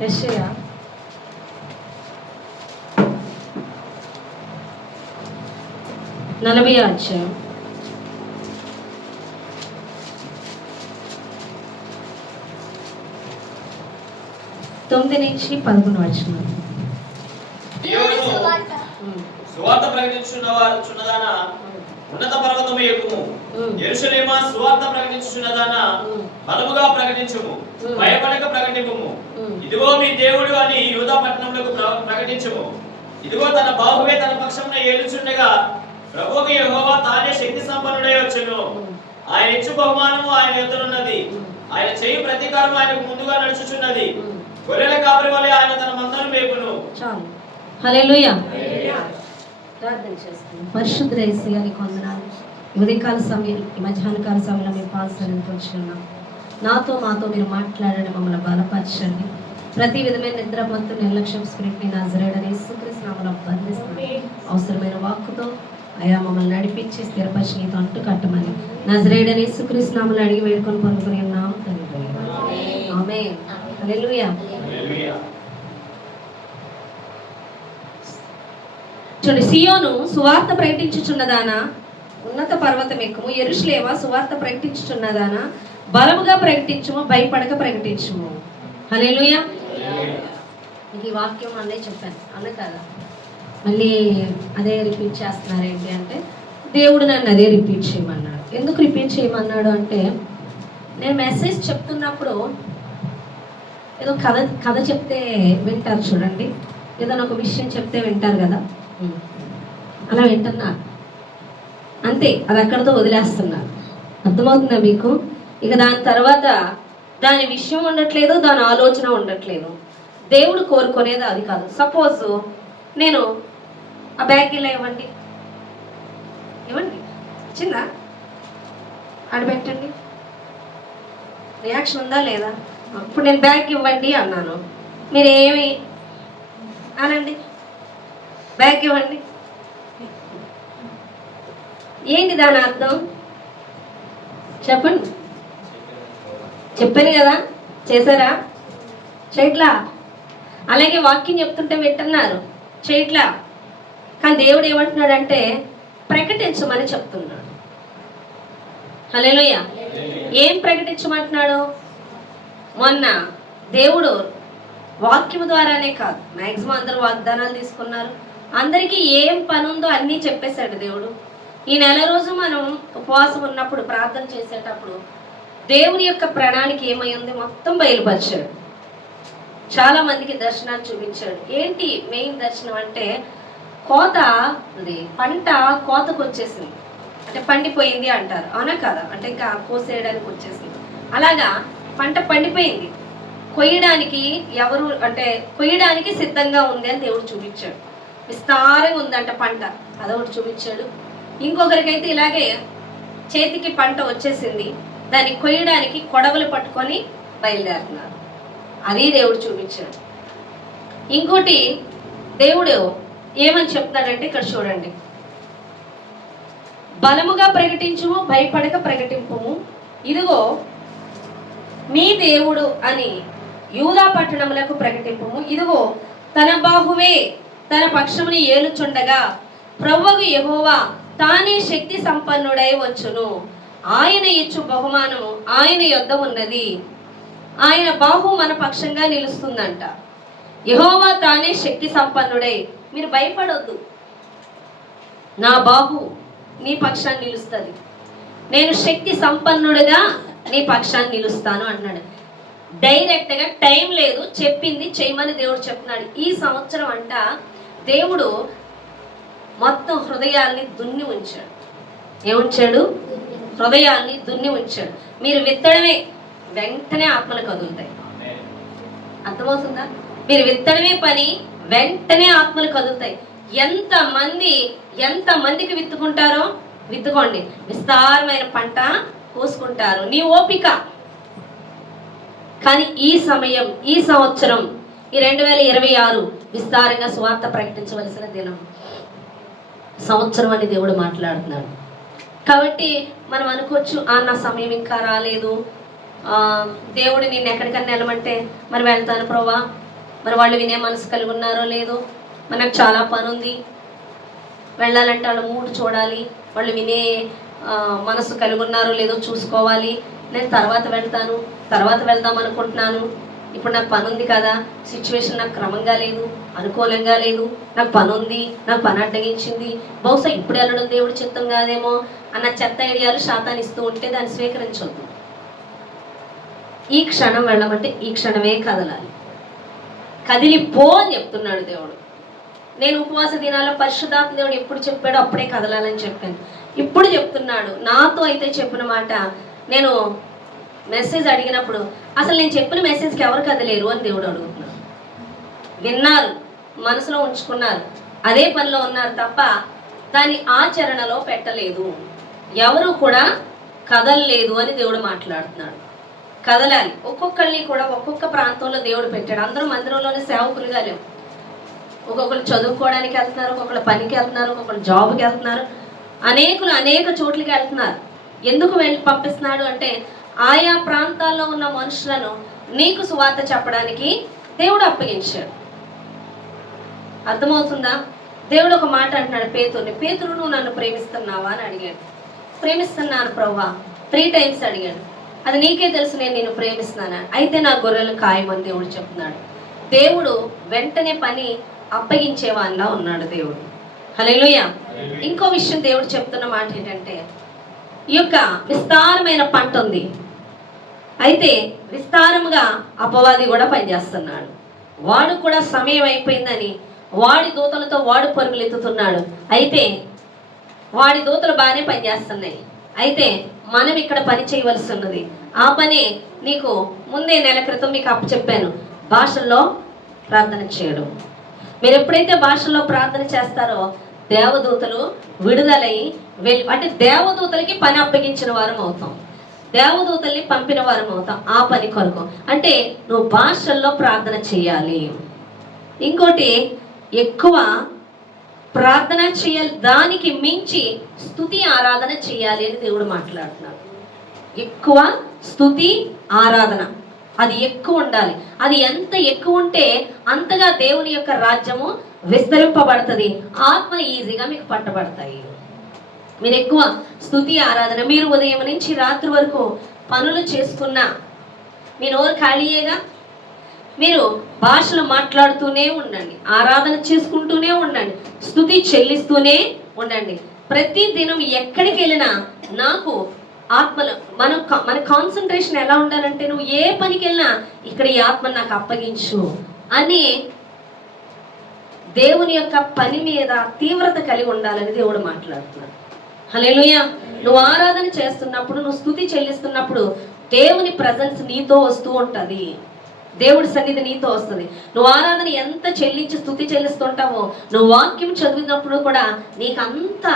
యెషయా 40వ అధ్యాయం 9 నుంచి 11 వచనాలు. సువార్త ప్రకటించుచున్నదానా ఉన్నత పర్వతము ఎక్కుము, యెరూషలేమా సువార్త ప్రకటించుచున్నదానా బలముగా ప్రకటించుము, భయపడక ప్రకటింపుము. ఇదిగో మీ దేవుడు అని యూదా పట్టణములకు ప్రకటించుము. ఇదిగో తన బాహువే తన పక్షమున ఏలుచుండగా ప్రభువు యెహోవా తానే శక్తి సంపన్నుడై వచ్చును. ఆయన ఇచ్చు బహుమానము ఆయన యొద్దనున్నది, ఆయన చేయి ప్రతీకారం ఆయనకు ముందుగా నడుచుచున్నది. గొర్రెల కాపరి వలె ఆయన తన మందను మేపును. చాలు. హల్లెలూయా. ప్రార్థన చేస్తున్నాం. పరిశుద్ధ యేసయ్యా నీకు వందనాలు. ఉదయకాల సమయం, మధ్యాహ్న కాల సమయంలో మేము పాల్సనికి వచ్చున్నాం. నాతో మాతో మీరు మాట్లాడండి, మమ్మల్ని బలపరచండి. ప్రతి విధమైన నిద్రమత్తు నిర్లక్ష్యం స్పిరిట్ని నజరేయుడైన యేసుక్రీస్తు నామములో బంధిస్తున్నాం. అవసరమైన వాక్కుతో అయా మమ్మల్ని నడిపించి స్థిరపరిచి నీతో అంటు కట్టమని నజరేయుడైన యేసుక్రీస్తు నామములో అడిగి వేడుకొని పొందుకుని ఉన్నాం తండ్రి. ఆమేన్. హల్లెలూయా. చూడండి, సియోను సువార్త ప్రకటించుచున్నదానా ఉన్నత పర్వతం ఎక్కుము, యెరూషలేమా సువార్త ప్రకటించుచున్నదానా బలముగా ప్రకటించుము, భయపడక ప్రకటించుము. హల్లెలూయా. ఈ వాక్యం అన్నే చెప్పాను అన్న కదా, మళ్ళీ అదే రిపీట్ చేస్తున్నారు. ఏంటి అంటే దేవుడు నన్ను అదే రిపీట్ చేయమన్నాడు. ఎందుకు రిపీట్ చేయమన్నాడు అంటే, నేను మెసేజ్ చెప్తున్నప్పుడు ఏదో కథ చెప్తే వింటారు చూడండి, ఏదైనా ఒక విషయం చెప్తే వింటారు కదా, అలా వింటున్నా అంతే, అది అక్కడితో వదిలేస్తున్నారు. అర్థమవుతుందా మీకు? ఇక దాని తర్వాత దాని విషయం ఉండట్లేదు, దాని ఆలోచన ఉండట్లేదు. దేవుడు కోరుకునేది అది కాదు. సపోజ్ నేను ఆ బ్యాగ్ ఇలా ఇవ్వండి చిన్న ఆడబెట్టండి, రియాక్షన్ ఉందా లేదా? అప్పుడు నేను బ్యాగ్ ఇవ్వండి అన్నాను, మీరు ఏమి అనండి, బ్యాగ్ ఇవ్వండి. ఏంటి దాని అర్థం చెప్పండి? చెప్పాను కదా, చేశారా? చేయట్లా. అలాగే వాక్యం చెప్తుంటే వింటున్నారు, చేయట్లా. కానీ దేవుడు ఏమంటున్నాడంటే ప్రకటించమని చెప్తున్నాడు. హల్లెలూయా. ఏం ప్రకటించమంటున్నాడు? మొన్న దేవుడు వాక్యం ద్వారానే కాదు, మ్యాక్సిమం అందరూ వాగ్దానాలు తీసుకున్నారు, అందరికీ ఏం పని ఉందో అన్నీ చెప్పేశాడు దేవుడు. ఈ నెల రోజు మనం ఉపవాసం ఉన్నప్పుడు ప్రార్థన చేసేటప్పుడు దేవుని యొక్క ప్రణాళిక ఏమై ఉంది మొత్తం బయలుపరిచాడు. చాలా మందికి దర్శనాలు చూపించాడు. ఏంటి మెయిన్ దర్శనం అంటే, కోత అది పంట కోతకు వచ్చేసింది అంటే పండిపోయింది అంటారు, అవునా కదా? అంటే ఇంకా కోసేయడానికి వచ్చేసింది. అలాగా పంట పండిపోయింది, కొయ్యడానికి ఎవరు అంటే కొయ్యడానికి సిద్ధంగా ఉంది అని దేవుడు చూపించాడు. విస్తారంగా ఉందంట పంట, అదొకటి చూపించాడు. ఇంకొకరికైతే ఇలాగే చేతికి పంట వచ్చేసింది, దాన్ని కొయ్యడానికి కొడవలు పట్టుకొని బయలుదేరుతున్నారు, అది దేవుడు చూపించాడు. ఇంకోటి దేవుడు ఏమని చెప్తాడంటే ఇక్కడ చూడండి, బలముగా ప్రకటించుము, భయపడక ప్రకటింపుము. ఇదిగో మీ దేవుడు అని యూదా పట్టణములకు ప్రకటింపుము. ఇదిగో తన బాహువే తన పక్షముని ఏలుచుండగా ప్రభువు యెహోవా తానే శక్తి సంపన్నుడై వచ్చును. ఆయన ఇచ్చు బహుమానము ఆయన యొద్ద ఉన్నది, ఆయన బాహు మన పక్షంగా నిలుస్తుందంట. యెహోవా తానే శక్తి సంపన్నుడై, మీరు భయపడొద్దు, నా బాహు నీ పక్షాన్ని నిలుస్తుంది, నేను శక్తి సంపన్నుడుగా నీ పక్షాన్ని నిలుస్తాను అన్నాడు. డైరెక్ట్గా టైం లేదు, చెప్పింది చేయమని దేవుడు చెప్తున్నాడు. ఈ సంవత్సరం అంట దేవుడు మొత్తం హృదయాల్ని దున్ని ఉంచాడు. ఏముంచాడు? హృదయాల్ని దున్ని ఉంచాడు. మీరు విత్తడమే వెంటనే ఆత్మలు కదులుతాయి. అర్థమవుతుందా? మీరు విత్తడమే పని, వెంటనే ఆత్మలు కదులుతాయి. ఎంతమందికి విత్తుకుంటారో విత్తుకోండి, విస్తారమైన పంట కోసుకుంటారు. నీ ఓపిక. కానీ ఈ సమయం, ఈ సంవత్సరం, ఈ 2026 విస్తారంగా సువార్త ప్రకటించవలసిన దినం, సంవత్సరం అని దేవుడు మాట్లాడుతున్నాడు. కాబట్టి మనం అనుకోవచ్చు, నా సమయం ఇంకా రాలేదు, దేవుడు నిన్ను ఎక్కడికన్నా వెళ్ళమంటే మరి వెళ్తాను ప్రభువా, మరి వాళ్ళు వినే మనసు కలిగి ఉన్నారో లేదో, మనకు చాలా పని ఉంది, వెళ్ళాలంటే వాళ్ళు మూడు చూడాలి, వాళ్ళు వినే మనసు కలిగి ఉన్నారో లేదో చూసుకోవాలి, నేను తర్వాత వెళ్దాం అనుకుంటున్నాను, ఇప్పుడు నాకు పని ఉంది కదా, సిచ్యువేషన్ నాకు క్రమంగా లేదు, అనుకూలంగా లేదు, నాకు పని ఉంది, నాకు పని అడ్డగించింది, బహుశా ఇప్పుడు వెళ్ళడం దేవుడి చిత్తం కాదేమో అన్న చెత్త ఐడియాలు శాతాన్ని ఇస్తూ ఉంటే దాన్ని స్వీకరించొద్దు. ఈ క్షణం వెళ్ళమంటే ఈ క్షణమే కదలాలి. కదిలిపో అని చెప్తున్నాడు దేవుడు. నేను ఉపవాస దినాల్లో పరిశుద్ధాత్మ దేవుడు ఎప్పుడు చెప్పాడో అప్పుడే కదలాలని చెప్పాను. ఇప్పుడు చెప్తున్నాడు. నాతో అయితే చెప్పిన మాట, నేను మెసేజ్ అడిగినప్పుడు అసలు నేను చెప్పిన మెసేజ్కి ఎవరు కదలేరు అని దేవుడు అడుగుతున్నాడు. విన్నారు, మనసులో ఉంచుకున్నారు, అదే పనిలో ఉన్నారు తప్ప దాన్ని ఆచరణలో పెట్టలేదు, ఎవరు కూడా కదలలేదు అని దేవుడు మాట్లాడుతున్నాడు. కదలాలి. ఒక్కొక్కరిని కూడా ఒక్కొక్క ప్రాంతంలో దేవుడు పెట్టాడు. అందరూ మందిరంలోనే సేవకులుగా లేవు. ఒక్కొక్కరు చదువుకోవడానికి వెళ్తున్నారు, ఒక్కొక్కరు పనికి వెళ్తున్నారు, ఒక్కొక్కరు జాబ్కి వెళ్తున్నారు, అనేకులు అనేక చోట్లకి వెళ్తున్నారు. ఎందుకు పంపిస్తున్నాడు అంటే ఆయా ప్రాంతాల్లో ఉన్న మనుషులను నీకు సువార్త చెప్పడానికి దేవుడు అప్పగించాడు. అర్థమవుతుందా? దేవుడు ఒక మాట అంటున్నాడు పేతురుని, పేతురు నువ్వు నన్ను ప్రేమిస్తున్నావా అని అడిగాడు. ప్రేమిస్తున్నాను ప్రభువా 3 times అడిగాడు. అది నీకే తెలుసు నేను నిన్ను ప్రేమిస్తున్నాను. అయితే నా గొర్రెలు కాయమని దేవుడు చెప్తున్నాడు. దేవుడు వెంటనే పని అప్పగించేవానిలా ఉన్నాడు దేవుడు. హల్లెలూయా. ఇంకో విషయం దేవుడు చెప్తున్న మాట ఏంటంటే, ఈ యొక్క విస్తారమైన పంట ఉంది, అయితే విస్తారముగా అపవాది కూడా పనిచేస్తున్నాడు. వాడు కూడా సమయం అయిపోయిందని వాడి దూతలతో వాడు పరుగులు ఎత్తుతున్నాడు. అయితే వాడి దూతలు బాగానే పనిచేస్తున్నాయి. అయితే మనం ఇక్కడ పని చేయవలసి ఉన్నది. ఆ పని నీకు ముందే నెల క్రితం మీకు అప్పచెప్పాను, భాషల్లో ప్రార్థన చేయడం. మీరు ఎప్పుడైతే భాషల్లో ప్రార్థన చేస్తారో దేవదూతలు విడుదలై అంటే దేవదూతలకి పని అప్పగించిన వారం అవుతాం, దేవదూతల్ని పంపిన వారం అవుతాం ఆ పని కొరకు. అంటే నువ్వు భాషల్లో ప్రార్థన చేయాలి. ఇంకోటి, ఎక్కువ ప్రార్థన చేయాలి, దానికి మించి స్తుతి ఆరాధన చేయాలి అని దేవుడు మాట్లాడుతున్నాడు. ఎక్కువ స్తుతి ఆరాధన అది ఎక్కువ ఉండాలి. అది ఎంత ఎక్కువ ఉంటే అంతగా దేవుని యొక్క రాజ్యము విస్తరింపబడుతుంది, ఆత్మ ఈజీగా మీకు పట్టబడతాయి. మీరు ఎక్కువ స్తుతి ఆరాధన, మీరు ఉదయం నుంచి రాత్రి వరకు పనులు చేసుకున్నా మీ నోరు ఖాళీయేగా, మీరు భాషలు మాట్లాడుతూనే ఉండండి, ఆరాధన చేసుకుంటూనే ఉండండి, స్తుతి చెల్లిస్తూనే ఉండండి. ప్రతి దినం ఎక్కడికి వెళ్ళినా నాకు ఆత్మలో మన కాన్సన్ట్రేషన్ ఎలా ఉండాలంటే, నువ్వు ఏ పనికి వెళ్ళినా ఇక్కడ ఈ ఆత్మను నాకు అప్పగించు అని దేవుని యొక్క పని మీద తీవ్రత కలిగి ఉండాలని దేవుడు మాట్లాడుతున్నాడు. హల్లెలూయా. నువ్వు ఆరాధన చేస్తున్నప్పుడు, నువ్వు స్తుతి చెల్లిస్తున్నప్పుడు దేవుని ప్రజెన్స్ నీతో వస్తూ ఉంటుంది, దేవుడి సన్నిధి నీతో వస్తుంది. నువ్వు ఆరాధన ఎంత చెల్లించి స్తుతి చెల్లిస్తుంటావో, నువ్వు వాక్యం చదివినప్పుడు కూడా నీకు అంత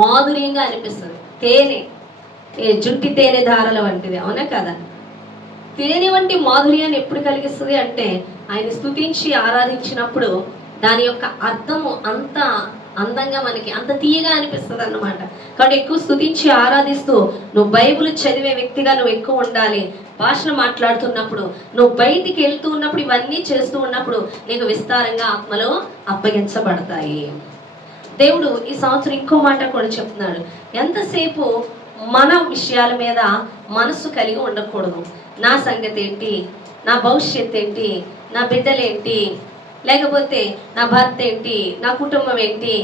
మాధుర్యంగా అనిపిస్తుంది. తేనె, జుట్టి తేనె ధారల వంటిది, అవునా కదా? తేనె వంటి మాధుర్యాన్ని ఎప్పుడు కలిగిస్తుంది అంటే ఆయన స్తుతించి ఆరాధించినప్పుడు దాని యొక్క అర్థము అంత అందంగా మనకి అంత తీయగా అనిపిస్తుంది అన్నమాట. కాబట్టి ఎక్కువ స్తుతించి ఆరాధిస్తూ నువ్వు బైబిల్ చదివే వ్యక్తిగా నువ్వు ఎక్కువ ఉండాలి. భాషను మాట్లాడుతున్నప్పుడు, నువ్వు బయటికి వెళ్తూ ఉన్నప్పుడు, ఇవన్నీ చేస్తూ ఉన్నప్పుడు నీకు విస్తారంగా ఆత్మలో అప్పగించబడతాయి. దేవుడు ఈ సంవత్సరం ఇంకో మాట కూడా చెప్తున్నాడు, ఎంతసేపు మన విషయాల మీద మనసు కలిగి ఉండకూడదు. నా సంగతి ఏంటి, నా భవిష్యత్ ఏంటి, నా బిడ్డలేంటి, లేకపోతే నా భర్త ఏంటి, నా కుటుంబం ఏంటి,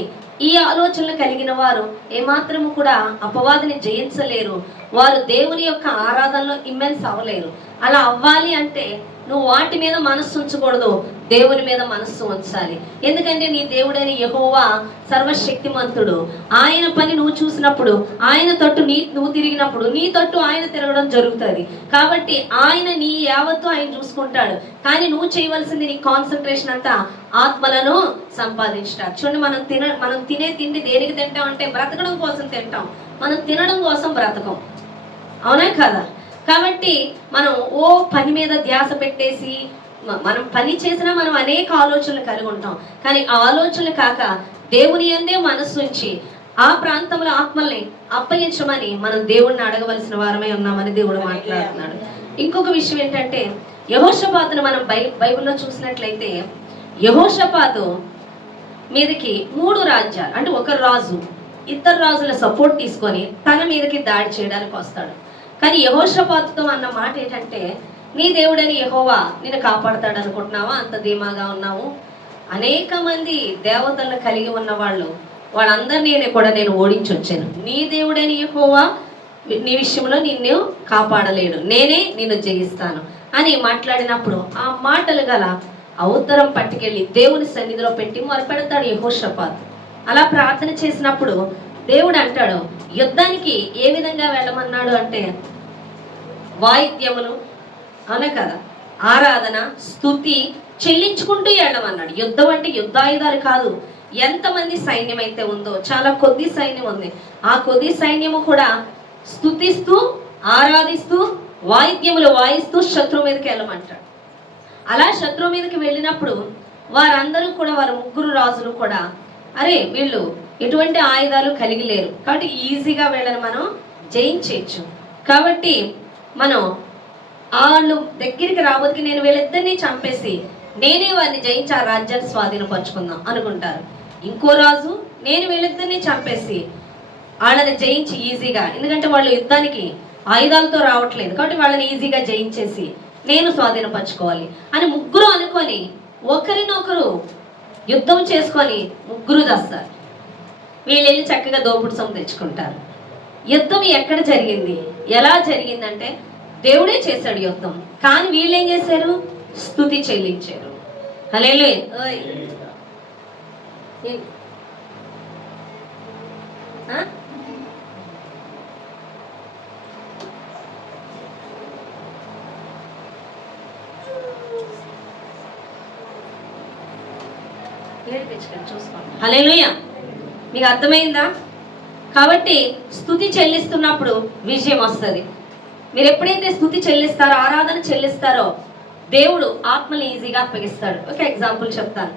ఈ ఆలోచనలు కలిగిన వారు ఏమాత్రము కూడా అపవాదిని జయించలేరు. వారు దేవుని యొక్క ఆరాధనలో ఇమ్మెన్స్ అవ్వలేరు. అలా అవ్వాలి అంటే నువ్వు వాటి మీద మనస్సు ఉంచకూడదు, దేవుని మీద మనస్సు ఉంచాలి. ఎందుకంటే నీ దేవుడైన యెహోవా సర్వశక్తిమంతుడు. ఆయన పని నువ్వు చూసినప్పుడు, ఆయన తట్టు నువ్వు తిరిగినప్పుడు నీ తట్టు ఆయన తిరగడం జరుగుతుంది. కాబట్టి ఆయన నీ యావత్తు ఆయన చూసుకుంటాడు. కానీ నువ్వు చేయవలసింది, నీ కాన్సన్ట్రేషన్ అంతా ఆత్మలను సంపాదించడానికి. చూడండి, మనం తినే తిండి దేనికి తింటాం అంటే బ్రతకడం కోసం తింటాం, మనం తినడం కోసం బ్రతకం, అవునా కదా? కాబట్టి మనం ఓ పని మీద ధ్యాస పెట్టేసి మనం పని చేసినా మనం అనేక ఆలోచనలు కలిగి ఉంటాం. కానీ ఆ ఆలోచనలు కాక దేవుని యందే మనస్సు ఉంచి ఆ ప్రాంతంలో ఆత్మల్ని అప్పగించమని మనం దేవుడిని అడగవలసిన వారమై ఉన్నామని దేవుడు మాట్లాడుతున్నాడు. ఇంకొక విషయం ఏంటంటే, యెహోషాపాతును మనం బైబిల్లో చూసినట్లయితే యెహోషాపాతు మీదకి 3 రాజ్యాలు, అంటే ఒక రాజు ఇద్దరు రాజుల సపోర్ట్ తీసుకొని తన మీదకి దాడి చేయడానికి వస్తాడు. కానీ యెహోషాపాతుతో అన్న మాట ఏంటంటే, నీ దేవుడని యెహోవా నిన్ను కాపాడతాడు అనుకుంటున్నావా? అంత ధీమాగా ఉన్నావు. అనేక మంది దేవతలను కలిగి ఉన్న వాళ్ళందరినీ కూడా నేను ఓడించి వచ్చాను. నీ దేవుడని యెహోవా నీ విషయంలో నిన్ను కాపాడలేడు, నేనే నిన్ను జయిస్తాను అని మాట్లాడినప్పుడు ఆ మాటలు గల ఆ ఉత్తరం పట్టుకెళ్ళి దేవుని సన్నిధిలో పెట్టి మొరపెడతాడు యెహోషాపాతు. అలా ప్రార్థన చేసినప్పుడు దేవుడు అంటాడు, యుద్ధానికి ఏ విధంగా వెళ్ళమన్నాడు అంటే వాయిద్యములు, అవునా కదా, ఆరాధన, స్తుతి చెల్లించుకుంటూ వెళ్ళమన్నాడు. యుద్ధం అంటే యుద్ధాయుధాలు కాదు. ఎంతమంది సైన్యం అయితే ఉందో, చాలా కొద్ది సైన్యం ఉంది, ఆ కొద్ది సైన్యము కూడా స్తుతిస్తూ ఆరాధిస్తూ వాయిద్యములు వాయిస్తూ శత్రువు మీదకి వెళ్ళమంటాడు. అలా శత్రువు మీదకి వెళ్ళినప్పుడు వారందరూ కూడా, వారు 3 రాజులు కూడా, అరే వీళ్ళు ఎటువంటి ఆయుధాలు కలిగి లేరు కాబట్టి ఈజీగా వీళ్ళని మనం జయించవచ్చు, కాబట్టి మనం వాళ్ళు దగ్గరికి రాబోతుకి నేను వీళ్ళిద్దరినీ చంపేసి నేనే వారిని జయించి ఆ రాజ్యాన్ని స్వాధీనపరుచుకుందాం అనుకుంటారు. ఇంకో రాజు, నేను వీళ్ళిద్దరినీ చంపేసి వాళ్ళని జయించి ఈజీగా, ఎందుకంటే వాళ్ళు యుద్ధానికి ఆయుధాలతో రావట్లేదు కాబట్టి వాళ్ళని ఈజీగా జయించేసి నేను స్వాధీనపరచుకోవాలి అని 3 అనుకొని ఒకరినొకరు యుద్ధం చేసుకొని 3 చేస్తారు. వీళ్ళు వెళ్ళి చక్కగా దోపుడు సొమ్ము తెచ్చుకుంటారు. యుద్ధం ఎక్కడ జరిగింది, ఎలా జరిగిందంటే దేవుడే చేశాడు యుద్ధం, కానీ వీళ్ళు ఏం చేశారు? స్తుతి చెల్లించారు. హల్లెలూయా. హల్లెలూయా. మీకు అర్థమైందా? కాబట్టి స్తుతి చెల్లిస్తున్నప్పుడు విజయం వస్తుంది. మీరు ఎప్పుడైతే స్తుతి చెల్లిస్తారో, ఆరాధన చెల్లిస్తారో దేవుడు ఆత్మని ఈజీగా అప్పగిస్తాడు. ఒక ఎగ్జాంపుల్ చెప్తాను.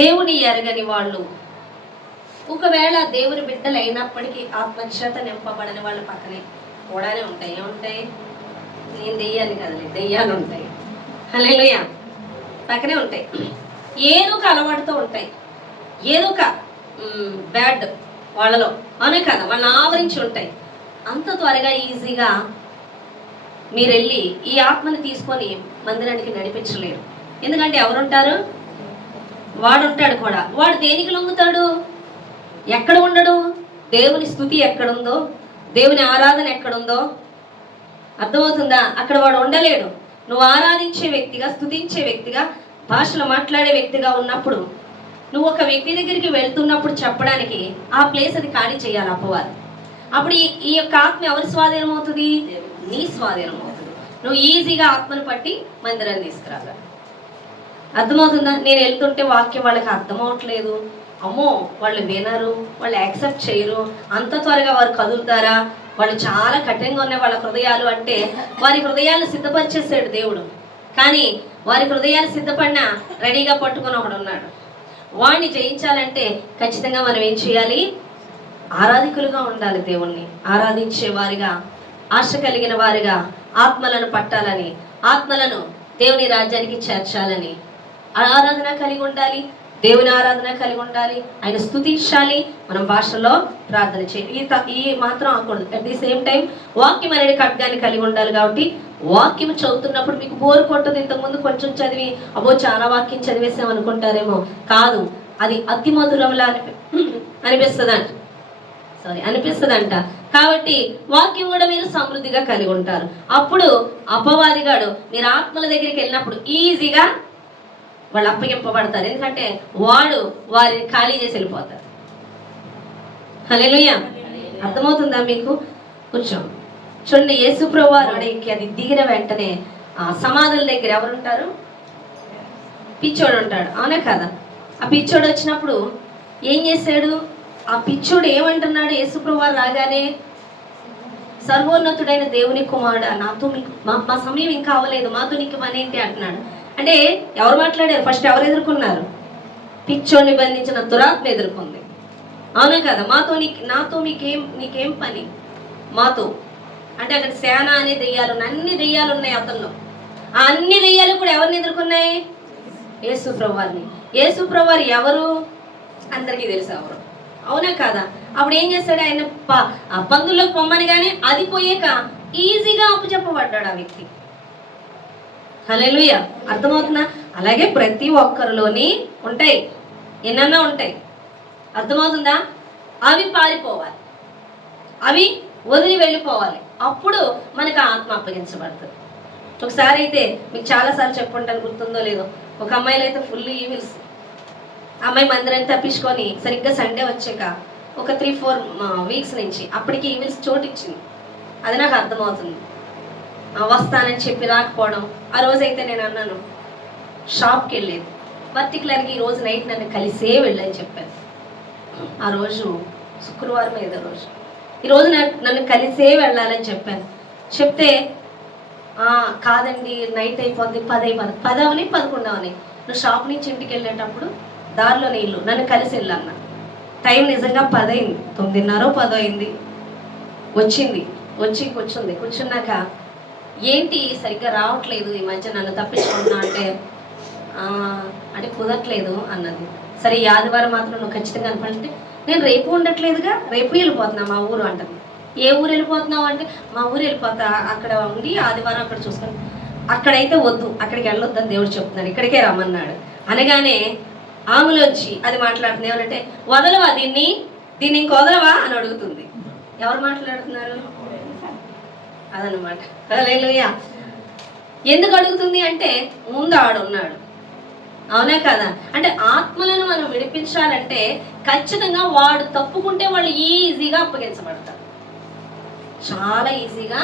దేవుని ఎరగని వాళ్ళు, ఒకవేళ దేవుని బిడ్డలు అయినప్పటికీ ఆత్మచేత నింపబడని వాళ్ళ పక్కనే కూడానే ఉంటాయి. ఏముంటాయి? నేను దెయ్యాన్ని కదలే, దెయ్యాలు ఉంటాయి. హల్లెలూయా. పక్కనే ఉంటాయి. ఏదో ఒక అలవాటుతో ఉంటాయి, ఏదో ఒక బ్యాడ్ వాళ్ళలో, అనే కదా, వాళ్ళని ఆవరించి ఉంటాయి. అంత త్వరగా ఈజీగా మీరు వెళ్ళి ఈ ఆత్మని తీసుకొని మందిరానికి నడిపించలేరు. ఎందుకంటే ఎవరుంటారు? వాడు ఉంటాడు కూడా. వాడు దేనికి లొంగుతాడు? ఎక్కడ ఉండడు? దేవుని స్తుతి ఎక్కడుందో, దేవుని ఆరాధన ఎక్కడుందో అర్థమవుతుందా? అక్కడ వాడు ఉండలేడు. నువ్వు ఆరాధించే వ్యక్తిగా, స్తుతించే వ్యక్తిగా, భాషలో మాట్లాడే వ్యక్తిగా ఉన్నప్పుడు, నువ్వు ఒక వ్యక్తి దగ్గరికి వెళ్తున్నప్పుడు చెప్పడానికి ఆ ప్లేస్ అది ఖాళీ చేయాలి అపవాది. అప్పుడు ఈ యొక్క ఆత్మ ఎవరి స్వాధీనం అవుతుంది? నీ స్వాధీనం అవుతుంది. నువ్వు ఈజీగా ఆత్మను పట్టి మందిరాన్ని తీసుకురాగా. అర్థమవుతుందా? నేను వెళ్తుంటే వాక్యం వాళ్ళకి అర్థమవట్లేదు, అమ్మో వాళ్ళు వినరు, వాళ్ళు యాక్సెప్ట్ చేయరు, అంత త్వరగా వారు కదులుతారా, వాళ్ళు చాలా కఠినంగా ఉన్నాయి వాళ్ళ హృదయాలు అంటే, వారి హృదయాలు సిద్ధపరిచేసాడు దేవుడు. కానీ వారి హృదయాలు సిద్ధపడిన రెడీగా పట్టుకొని ఒకడు ఉన్నాడు. వాడిని జయించాలంటే ఖచ్చితంగా మనం ఏం చేయాలి? ఆరాధికులుగా ఉండాలి. దేవుణ్ణి ఆరాధించే వారిగా, ఆశ కలిగిన వారిగా, ఆత్మలను పట్టాలని, ఆత్మలను దేవుని రాజ్యానికి చేర్చాలని ఆరాధన కలిగి ఉండాలి. దేవుని ఆరాధన కలిగి ఉండాలి. ఆయన స్తుతించాలి. మనం భాషలో ప్రార్థన చేయాలి. ఈ మాత్రం ఆకూడదు. అట్ ది సేమ్ టైం వాక్యం అనేది ఖడ్గాన్ని కలిగి ఉండాలి. కాబట్టి వాక్యం చదువుతున్నప్పుడు మీకు బోరు కొట్టదు. ఇంతకుముందు కొంచెం చదివి అబ్బో చాలా వాక్యం చదివేసాం అనుకుంటారేమో. కాదు, అది అతి మధురంలా అనిపిస్తుందంట. కాబట్టి వాక్యం కూడా మీరు సమృద్ధిగా కలిగి ఉంటారు. అప్పుడు అపవాదిగాడు మీరు ఆత్మల దగ్గరికి వెళ్ళినప్పుడు ఈజీగా వాళ్ళు అప్పగింపబడతారు. ఎందుకంటే వాడు వారిని ఖాళీ చేసి వెళ్ళిపోతారు. హల్లెలూయా. అర్థమవుతుందా మీకు? కూర్చో. చూడండి, యేసుప్రభువు వారు అది దిగిన వెంటనే ఆ సమాధుల దగ్గర ఎవరుంటారు? పిచ్చోడు ఉంటాడు, అవునా కదా? ఆ పిచ్చోడు వచ్చినప్పుడు ఏం చేశాడు? ఆ పిచ్చోడు ఏమంటున్నాడు? యేసుప్రభువు వారు రాగానే, సర్వోన్నతుడైన దేవుని కుమారుడా, నాతో మీకు మా సమయం ఇంకా అవ్వలేదు, మాతో నీకు పని ఏంటి అంటున్నాడు. అంటే ఎవరు మాట్లాడారు? ఫస్ట్ ఎవరు ఎదుర్కొన్నారు? పిచ్చోడిని బంధించిన దురాత్మ ఎదుర్కొంది, అవునా కదా? నాతో నీకేం పని మాతో అంటే, అక్కడ సేన అనే దెయ్యాలు, అన్ని దెయ్యాలు ఉన్నాయి అతనిలో. ఆ అన్ని దెయ్యాలు కూడా ఎవరిని ఎదుర్కొన్నాయి? యేసు ప్రభువారిని. యేసు ప్రభువారు ఎవరు అందరికీ తెలుసు ఎవరు, అవునా కాదా? అప్పుడు ఏం చేస్తాడు ఆయన? పందుల్లోకి పొమ్మని కానీ అది పోయాక ఈజీగా అప్పచెప్పబడ్డాడు ఆ వ్యక్తి. హల్లెలూయా. అర్థమవుతుందా? అలాగే ప్రతి ఒక్కరిలోని ఉంటాయి, ఎన్నన్నా ఉంటాయి. అర్థమవుతుందా? అవి పారిపోవాలి, అవి వదిలి వెళ్ళిపోవాలి. అప్పుడు మనకు ఆత్మ అప్పగించబడుతుంది. ఒకసారి అయితే మీకు చాలాసార్లు చెప్పుకుంటాను, గుర్తుందో లేదో, ఒక అమ్మాయిలో అయితే ఫుల్ ఈవిల్స్. అమ్మాయి మందిరాన్ని తప్పించుకొని సరిగ్గా సండే వచ్చాక ఒక 3-4 వీక్స్ నుంచి అప్పటికి ఈవిల్స్ చోటు ఇచ్చింది. అది నాకు అర్థమవుతుంది. వస్తానని చెప్పి రాకపోవడం. ఆ రోజైతే నేను అన్నాను, షాప్కి వెళ్ళేది పర్టికులర్గా ఈ రోజు నైట్ నన్ను కలిసే వెళ్ళని చెప్పాను. ఆ రోజు శుక్రవారం ఏదో రోజు, ఈరోజు నన్ను కలిసే వెళ్ళాలని చెప్పాను. చెప్తే కాదండి నైట్ అయిపోద్ది, 10 అవని 11 అవని, నువ్వు షాప్ నుంచి ఇంటికి వెళ్ళేటప్పుడు దారిలో నీళ్ళు నన్ను కలిసి వెళ్ళాన్న. టైం నిజంగా 10 అయింది, 9:30 10 అయింది. వచ్చి కూర్చున్నాక ఏంటి సరిగ్గా రావట్లేదు ఈ మధ్య, నన్ను తప్పించుకుంటున్నా అంటే కుదరట్లేదు అన్నది. సరే ఈ ఆదివారం మాత్రం నువ్వు ఖచ్చితంగా కనపడంటే, నేను రేపు ఉండట్లేదుగా, రేపు వెళ్ళిపోతున్నా మా ఊరు అంటది. ఏ ఊరు వెళ్ళిపోతున్నావు అంటే, మా ఊరు వెళ్ళిపోతా, అక్కడ ఉండి ఆదివారం అక్కడ చూసుకొని. అక్కడైతే వద్దు, అక్కడికి వెళ్ళొద్దని దేవుడు చెప్తున్నాడు, ఇక్కడికే రమ్మన్నాడు అనగానే ఆమెలోంచి అది మాట్లాడుతుంది. ఏమంటే, వదలవా దీన్ని ఇంక వదలవా అని అడుగుతుంది. ఎవరు మాట్లాడుతున్నారు? అదనమాట. హల్లెలూయా. ఎందుకు అడుగుతుంది అంటే ముందు ఆడున్నాడు, అవునా కదా? అంటే ఆత్మలను మనం విడిపించాలంటే ఖచ్చితంగా వాడు తప్పుకుంటే వాళ్ళు ఈజీగా అప్పగించబడతారు, చాలా ఈజీగా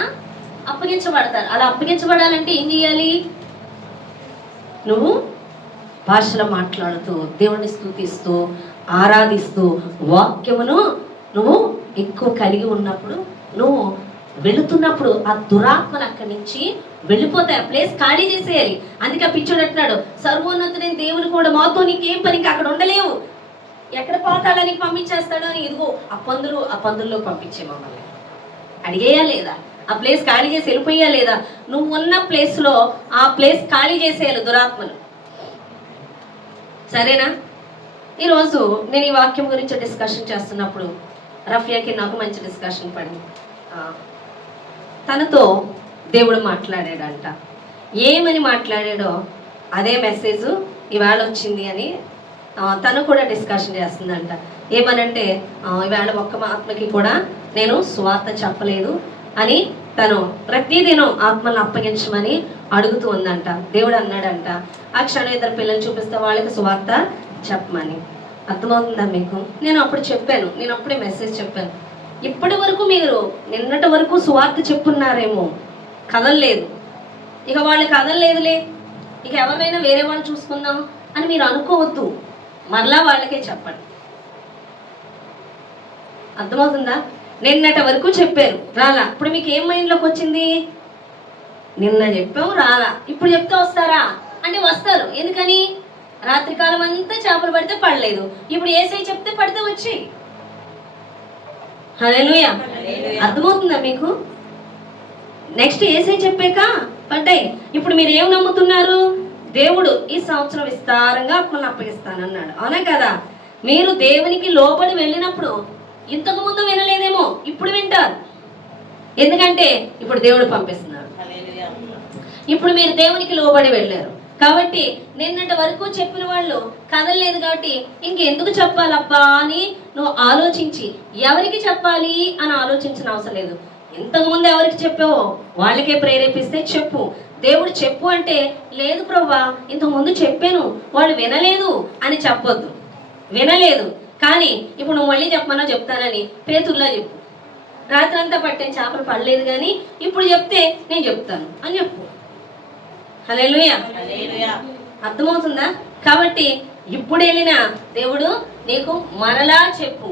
అప్పగించబడతారు. అలా అప్పగించబడాలంటే ఏం చేయాలి? నువ్వు భాషలో మాట్లాడుతూ, దేవుణ్ణి స్తుతిస్తూ, ఆరాధిస్తూ, వాక్యమును నువ్వు ఎక్కువ కలిగి ఉన్నప్పుడు, నువ్వు వెళుతున్నప్పుడు ఆ దురాత్మలు అక్కడి నుంచి వెళ్ళిపోతాయి. ఆ ప్లేస్ ఖాళీ చేసేయాలి. అందుకే పిచ్చోడు అంటున్నాడు, సర్వోన్నతుడైన దేవుని కూడా మాతో నీకేం పని, ఇంకా అక్కడ ఉండలేవు, ఎక్కడ పాతాళానికి పంపించేస్తాడు అని. ఇదిగో ఆ పందుల్లో పంపించే మమ్మల్ని అడిగేయా లేదా? ఆ ప్లేస్ ఖాళీ చేసి వెళ్ళిపోయా లేదా? నువ్వు ఉన్న ప్లేస్లో ఆ ప్లేస్ ఖాళీ చేసేయాలి దురాత్మలు, సరేనా? ఈరోజు నేను ఈ వాక్యం గురించి డిస్కషన్ చేస్తున్నప్పుడు రఫియాకి నాకు మంచి డిస్కషన్ పడింది. తనతో దేవుడు మాట్లాడాడంట. ఏమని మాట్లాడాడో అదే మెసేజ్ ఇవాళ వచ్చింది అని తను కూడా డిస్కషన్ చేస్తుందంట. ఏమనంటే, ఇవాళ ఒక్క ఆత్మకి కూడా నేను సువార్త చెప్పలేదు అని తను ప్రతిదినం ఆత్మలను అప్పగించమని అడుగుతూ ఉందంట. దేవుడు అన్నాడంట, ఆ క్షణం 2 పిల్లలు చూపిస్తే వాళ్ళకి సువార్త చెప్పమని. అర్థమవుతుందా మీకు? నేను అప్పుడు చెప్పాను, నేను అప్పుడే మెసేజ్ చెప్పాను, ఇప్పటి వరకు మీరు నిన్నటి వరకు సువార్త చెప్పున్నారేమో, కదలలేదు, ఇక వాళ్ళు కదలలేదులే, ఇక ఎవరినైనా వేరే వాళ్ళు చూసుకుందాం అని మీరు అనుకోవద్దు. మరలా వాళ్ళకే చెప్పండి. అర్థమవుతుందా? నిన్నటి వరకు చెప్పారు, రాలా. ఇప్పుడు మీకు ఏం మైండ్లోకి వచ్చింది? నిన్న చెప్పాము రాలా, ఇప్పుడు చెప్తే వస్తారా అంటే వస్తారు. ఎందుకని? రాత్రికాలం అంతా చేపలు పడితే పడలేదు, ఇప్పుడు యేసయ్య చెప్తే పడితే వచ్చి. హల్లెలూయా. అర్థమవుతుందా మీకు? నెక్స్ట్ యేసయ్య చెప్పాక పడ్డాయి. ఇప్పుడు మీరు ఏం నమ్ముతున్నారు? దేవుడు ఈ సంవత్సరం విస్తారంగా ఆత్మలను అప్పగిస్తానన్నాడు, అవునా కదా? మీరు దేవునికి లోబడి వెళ్ళినప్పుడు ఇంతకు ముందు వినలేదేమో, ఇప్పుడు వింటారు. ఎందుకంటే ఇప్పుడు దేవుడు పంపిస్తున్నాడు. ఇప్పుడు మీరు దేవునికి లోబడి వెళ్ళారు కాబట్టి, నిన్నటి వరకు చెప్పిన వాళ్ళు కదలలేదు కాబట్టి ఇంకెందుకు చెప్పాలబ్బా అని నువ్వు ఆలోచించి ఎవరికి చెప్పాలి అని ఆలోచించిన అవసరం లేదు. ఇంతకుముందు ఎవరికి చెప్పావో వాళ్ళకే ప్రేరేపిస్తే చెప్పు. దేవుడు చెప్పు అంటే, లేదు ప్రభువా ఇంతకుముందు చెప్పాను వాళ్ళు వినలేదు అని చెప్పొద్దు. వినలేదు కానీ ఇప్పుడు నువ్వు మళ్ళీ చెప్పమన్నా చెప్తానని పేతుర్లా చెప్పు. రాత్రి అంతా పట్టాను చేపలు పడలేదు కానీ ఇప్పుడు చెప్తే నేను చెప్తాను అని చెప్పు. హల్లెలూయా. అర్థమవుతుందా? కాబట్టి ఇప్పుడు వెళ్ళినా దేవుడు నీకు మరలా చెప్పు,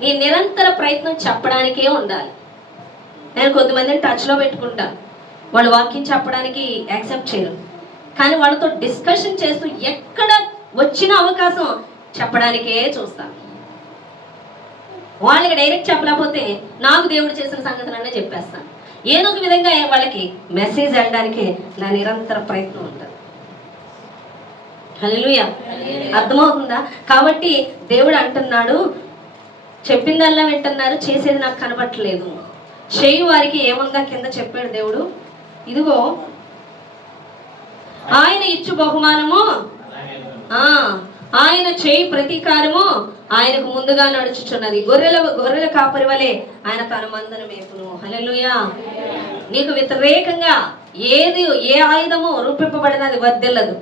నీ నిరంతర ప్రయత్నం చెప్పడానికే ఉండాలి. నేను కొంతమందిని టచ్లో పెట్టుకుంటాను, వాళ్ళు వాక్యం చెప్పడానికి యాక్సెప్ట్ చేయరు, కానీ వాళ్ళతో డిస్కషన్ చేస్తూ ఎక్కడ వచ్చిన అవకాశం చెప్పడానికే చూస్తాను. వాళ్ళకి డైరెక్ట్ చెప్పలేకపోతే నాకు దేవుడు చేసిన సంగతులన్నీ చెప్పేస్తాను. ఏదో ఒక విధంగా వాళ్ళకి మెసేజ్ వెళ్ళడానికి నా నిరంతర ప్రయత్నం ఉంటుంది. హల్లెలూయా. అర్థమవుతుందా? కాబట్టి దేవుడు అంటున్నాడు, చెప్పిందల్లా వింటున్నారు, చేసేది నాకు కనబట్టలేదు. చేయి వారికి ఏముందా కింద చెప్పాడు దేవుడు. ఇదిగో ఆయన ఇచ్చు బహుమానము, ఆయన చేయి ప్రతీకారము ఆయనకు ముందుగా నడుచుచున్నది. గొర్రెల కాపరి వలె ఆయన తన మందను మేపును. హల్లెలూయా. నీకు వ్యతిరేకంగా ఏ ఆయుధము రూపింపబడినది వర్ధిల్లదు.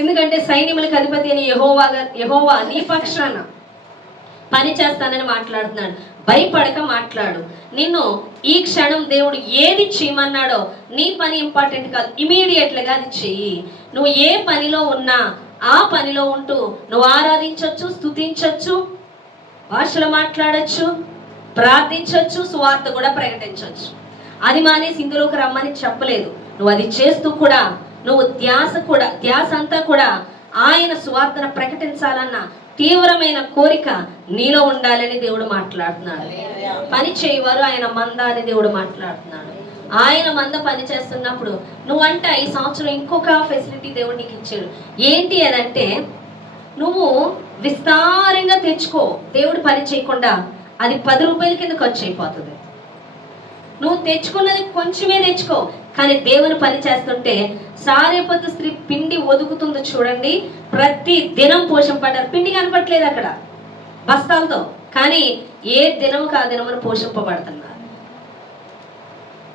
ఎందుకంటే సైన్యములకు అధిపతి అని యెహోవా నీ పక్షాన పని చేస్తానని మాట్లాడుతున్నాడు. భయపడక మాట్లాడు. నిన్ను ఈ క్షణం దేవుడు ఏది చేయమన్నాడో నీ పని ఇంపార్టెంట్ కాదు, ఇమీడియట్లుగా అది చెయ్యి. నువ్వు ఏ పనిలో ఉన్నా ఆ పనిలో ఉంటూ నువ్వు ఆరాధించవచ్చు, స్తుతించవచ్చు, భాషలు మాట్లాడచ్చు, ప్రార్థించవచ్చు, సువార్త కూడా ప్రకటించవచ్చు. అది మానేసి ఇందులోకి రమ్మని చెప్పలేదు. నువ్వు అది చేస్తూ కూడా నువ్వు ధ్యాస అంతా కూడా ఆయన సువార్తను ప్రకటించాలన్న తీవ్రమైన కోరిక నీలో ఉండాలని దేవుడు మాట్లాడుతున్నాడు. పని చేయవారు ఆయన మంద అని దేవుడు మాట్లాడుతున్నాడు. ఆయన మంద పని చేస్తున్నప్పుడు నువ్వంట ఈ సంవత్సరం ఇంకొక ఫెసిలిటీ దేవుడు నీకు ఇచ్చాడు. ఏంటి అదంటే, నువ్వు విస్తారంగా తెచ్చుకో. దేవుడు పని చేయకుండా అది 10 రూపాయల కింద ఖర్చు అయిపోతుంది. నువ్వు తెచ్చుకున్నది కొంచెమే తెచ్చుకో, కానీ దేవుని పని చేస్తుంటే సారేపతు స్త్రీ పిండి ఒదుకుతుంది చూడండి. ప్రతి దినం పోషింపడ్డారు. పిండి కనపట్లేదు అక్కడ బస్తాలతో, కానీ ఏ దినము కా దినమును పోషింపబడుతున్నారు.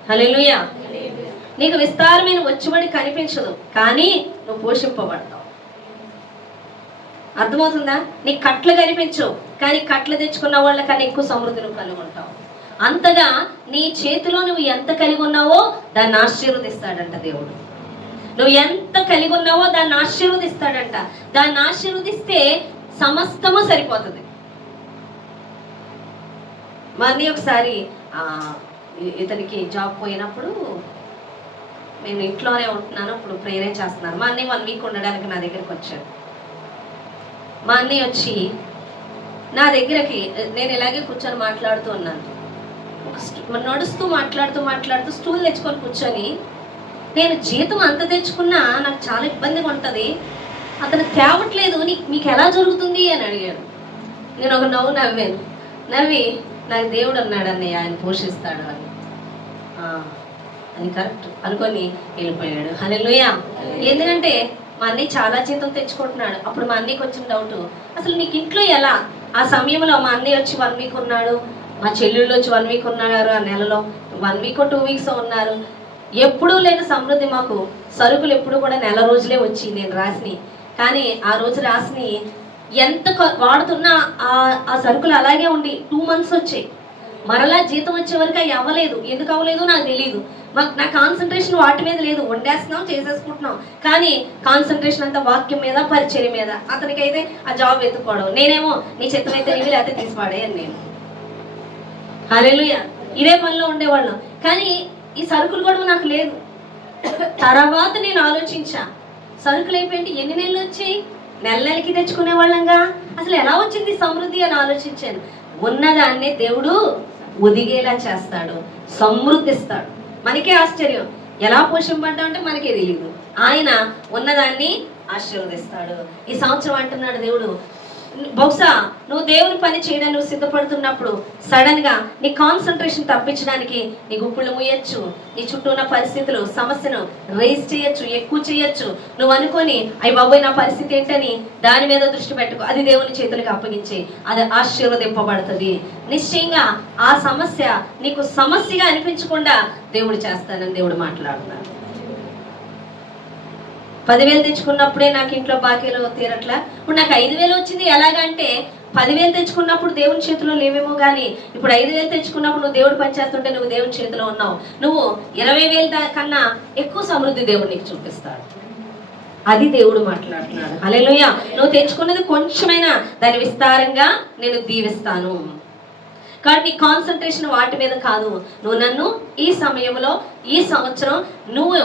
హల్లెలూయా. నీకు విస్తారమైన వచ్చుబడి కనిపించదు, కానీ నువ్వు పోషింపబడతావు. అర్థమవుతుందా? నీ కట్లు కనిపించవు, కానీ కట్లు తెచ్చుకున్న వాళ్ళకన్నా ఎక్కువ సమృద్ధి నువ్వు కలిగి ఉంటావు. అంతగా నీ చేతిలో నువ్వు ఎంత కలిగి ఉన్నావో దాన్ని ఆశీర్వదిస్తాడంట దేవుడు. నువ్వు ఎంత కలిగి ఉన్నావో దాన్ని ఆశీర్వదిస్తాడంట. దాన్ని ఆశీర్వదిస్తే సమస్తము సరిపోతుంది. మళ్ళీ ఒకసారి ఇతనికి జాబ్ పోయినప్పుడు నేను ఇంట్లోనే ఉంటున్నాను, అప్పుడు ప్రేరేం చేస్తున్నాను. మా అన్నయ్య 1 వీక్ ఉండడానికి నా దగ్గరికి వచ్చాడు. మా అన్నయ్య వచ్చి నా దగ్గరకి, నేను ఇలాగే కూర్చొని మాట్లాడుతూ ఉన్నాను. నడుస్తూ మాట్లాడుతూ స్టూల్ తెచ్చుకొని కూర్చొని, నేను జీతం అంత తెచ్చుకున్నా నాకు చాలా ఇబ్బందిగా ఉంటుంది, అతను తేవట్లేదు, మీకు ఎలా జరుగుతుంది అని అడిగాడు. నేను ఒక నవ్వి నాకు దేవుడు అన్నాడు అన్నయ్య, ఆయన పోషిస్తాడు అని. అది కరెక్ట్ అనుకొని వెళ్ళిపోయాడు. హల్లెలూయా. ఎందుకంటే మా అన్నయ్య చాలా జీతం తెచ్చుకుంటున్నాడు. అప్పుడు మా అన్నయ్యకి వచ్చిన డౌట్, అసలు నీకు ఇంట్లో ఎలా? ఆ సమయంలో మా అన్నయ్య వచ్చి 1 వీక్ ఉన్నాడు, మా చెల్లెళ్ళు వచ్చి 1 వీక్ ఉన్నారు. ఆ నెలలో 1 వీక్ 2 వీక్స్ ఉన్నారు. ఎప్పుడూ లేని సమృద్ధి మాకు. సరుకులు ఎప్పుడు కూడా నెల రోజులే వచ్చి నేను రాసిని, కానీ ఆ రోజు రాసిని ఎంత వాడుతున్నా ఆ సరుకులు అలాగే ఉండి 2 months వచ్చాయి. మరలా జీతం వచ్చే వరకు అవి అవ్వలేదు. ఎందుకు అవ్వలేదు నాకు తెలియదు. నా కాన్సన్ట్రేషన్ వాటి మీద లేదు. వండేస్తున్నాం, చేసేసుకుంటున్నాం, కానీ కాన్సన్ట్రేషన్ అంతా వాక్యం మీద, పరిచర్య మీద. అతనికైతే ఆ జాబ్ వెతుక్కోవడం, నేనేమో నీ చిత్తమైతే నీవి లేకపోతే తీసిపాడే అని నేను. హల్లెలూయా. ఇదే పనిలో ఉండేవాళ్ళం, కానీ ఈ సరుకులు కూడా నాకు లేదు. తర్వాత నేను ఆలోచించా, సరుకులు అయిపోయింది, ఎన్ని నెలలు వచ్చాయి? నెలకి తెచ్చుకునే వాళ్ళంగా, అసలు ఎలా వచ్చింది సమృద్ధి అని ఆలోచించాను. ఉన్నదాన్నే దేవుడు ఒదిగేలా చేస్తాడు, సమృద్ధిస్తాడు. మనకే ఆశ్చర్యం, ఎలా పోషింపడ్డా అంటే మనకే తెలియదు. ఆయన ఉన్నదాన్ని ఆశీర్వదిస్తాడు. ఈ సంవత్సరం అంటున్నాడు దేవుడు, బహుశా నువ్వు దేవుని పని చేయడానికి నువ్వు సిద్ధపడుతున్నప్పుడు సడన్ గా నీ కాన్సన్ట్రేషన్ తప్పించడానికి నీ గుప్పులు ముయ్యొచ్చు, నీ చుట్టూ ఉన్న పరిస్థితులు సమస్యను రైజ్ చేయొచ్చు, ఎక్కువ చేయొచ్చు. నువ్వు అనుకొని అయ్యి బాబోయ్ నా పరిస్థితి ఏంటని దాని మీద దృష్టి పెట్టుకో. అది దేవుని చేతులకు అప్పగించి అది ఆశీర్వదింపబడుతుంది. నిశ్చయంగా ఆ సమస్య నీకు సమస్యగా అనిపించకుండా దేవుడు చేస్తానని దేవుడు మాట్లాడుతున్నాడు. 10,000 తెచ్చుకున్నప్పుడే నాకు ఇంట్లో బాకీలు తీరట్లా, ఇప్పుడు నాకు 5,000 వచ్చింది. ఎలాగంటే 10,000 తెచ్చుకున్నప్పుడు దేవుని చేతిలో లేవేమో, కానీ ఇప్పుడు 5,000 తెచ్చుకున్నప్పుడు నువ్వు దేవుడు పని చేస్తుంటే నువ్వు దేవుని చేతిలో ఉన్నావు. నువ్వు 20,000 కన్నా ఎక్కువ సమృద్ధి దేవుడు నీకు చూపిస్తాడు. అది దేవుడు మాట్లాడుతున్నాడు. హల్లెలూయా. నువ్వు తెచ్చుకున్నది కొంచెమైనా దాన్ని విస్తారంగా నేను దీవిస్తాను. కాబట్టి నీ కాన్సన్ట్రేషన్ వాటి మీద కాదు. నువ్వు నన్ను ఈ సమయంలో, ఈ సంవత్సరం నువ్వు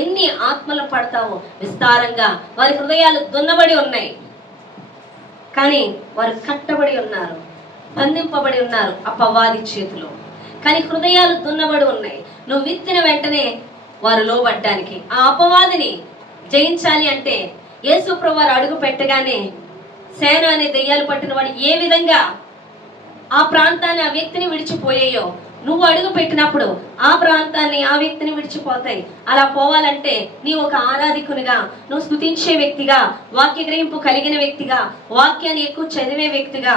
ఎన్ని ఆత్మలు పడతావో విస్తారంగా. వారి హృదయాలు దున్నబడి ఉన్నాయి, కానీ వారు కట్టబడి ఉన్నారు, బంధింపబడి ఉన్నారు అపవాది చేతిలో. కానీ హృదయాలు దున్నబడి ఉన్నాయి. నువ్వు విత్తిన వెంటనే వారు లోబడ్డానికి. ఆ అపవాదిని జయించాలి అంటే యేసు ప్రభువు వారు అడుగు పెట్టగానే సేన అనే దెయ్యాలు పట్టిన వాడు ఏ విధంగా ఆ ప్రాంతాన్ని ఆ వ్యక్తిని విడిచిపోయాయో, నువ్వు అడుగు పెట్టినప్పుడు ఆ ప్రాంతాన్ని ఆ వ్యక్తిని విడిచిపోతాయి. అలా పోవాలంటే నీ ఒక ఆరాధికునిగా, నువ్వు స్తుతించే వ్యక్తిగా, వాక్య గ్రహింపు కలిగిన వ్యక్తిగా, వాక్యాన్ని ఎక్కువ చదివే వ్యక్తిగా,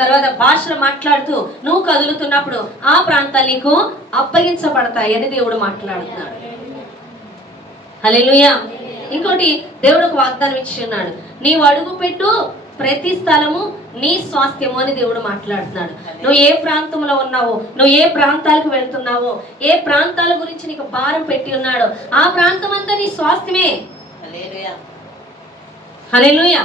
తర్వాత భాషలు మాట్లాడుతూ నువ్వు కదులుతున్నప్పుడు ఆ ప్రాంతాలు నీకు అప్పగించబడతాయి అని దేవుడు మాట్లాడుతున్నాడు. హల్లెలూయా. ఇంకోటి దేవుడు ఒక వాగ్దానం ఇచ్చి ఉన్నాడు, నీవు అడుగు పెట్టు ప్రతి స్థలము నీ స్వాస్థ్యము అని దేవుడు మాట్లాడుతున్నాడు. నువ్వు ఏ ప్రాంతంలో ఉన్నావో, నువ్వు ఏ ప్రాంతాలకు వెళ్తున్నావో, ఏ ప్రాంతాల గురించి నీకు భారం పెట్టి ఉన్నాడో ఆ ప్రాంతం అంతా నీ స్వాస్థ్యమే. హల్లెలూయా, హల్లెలూయా.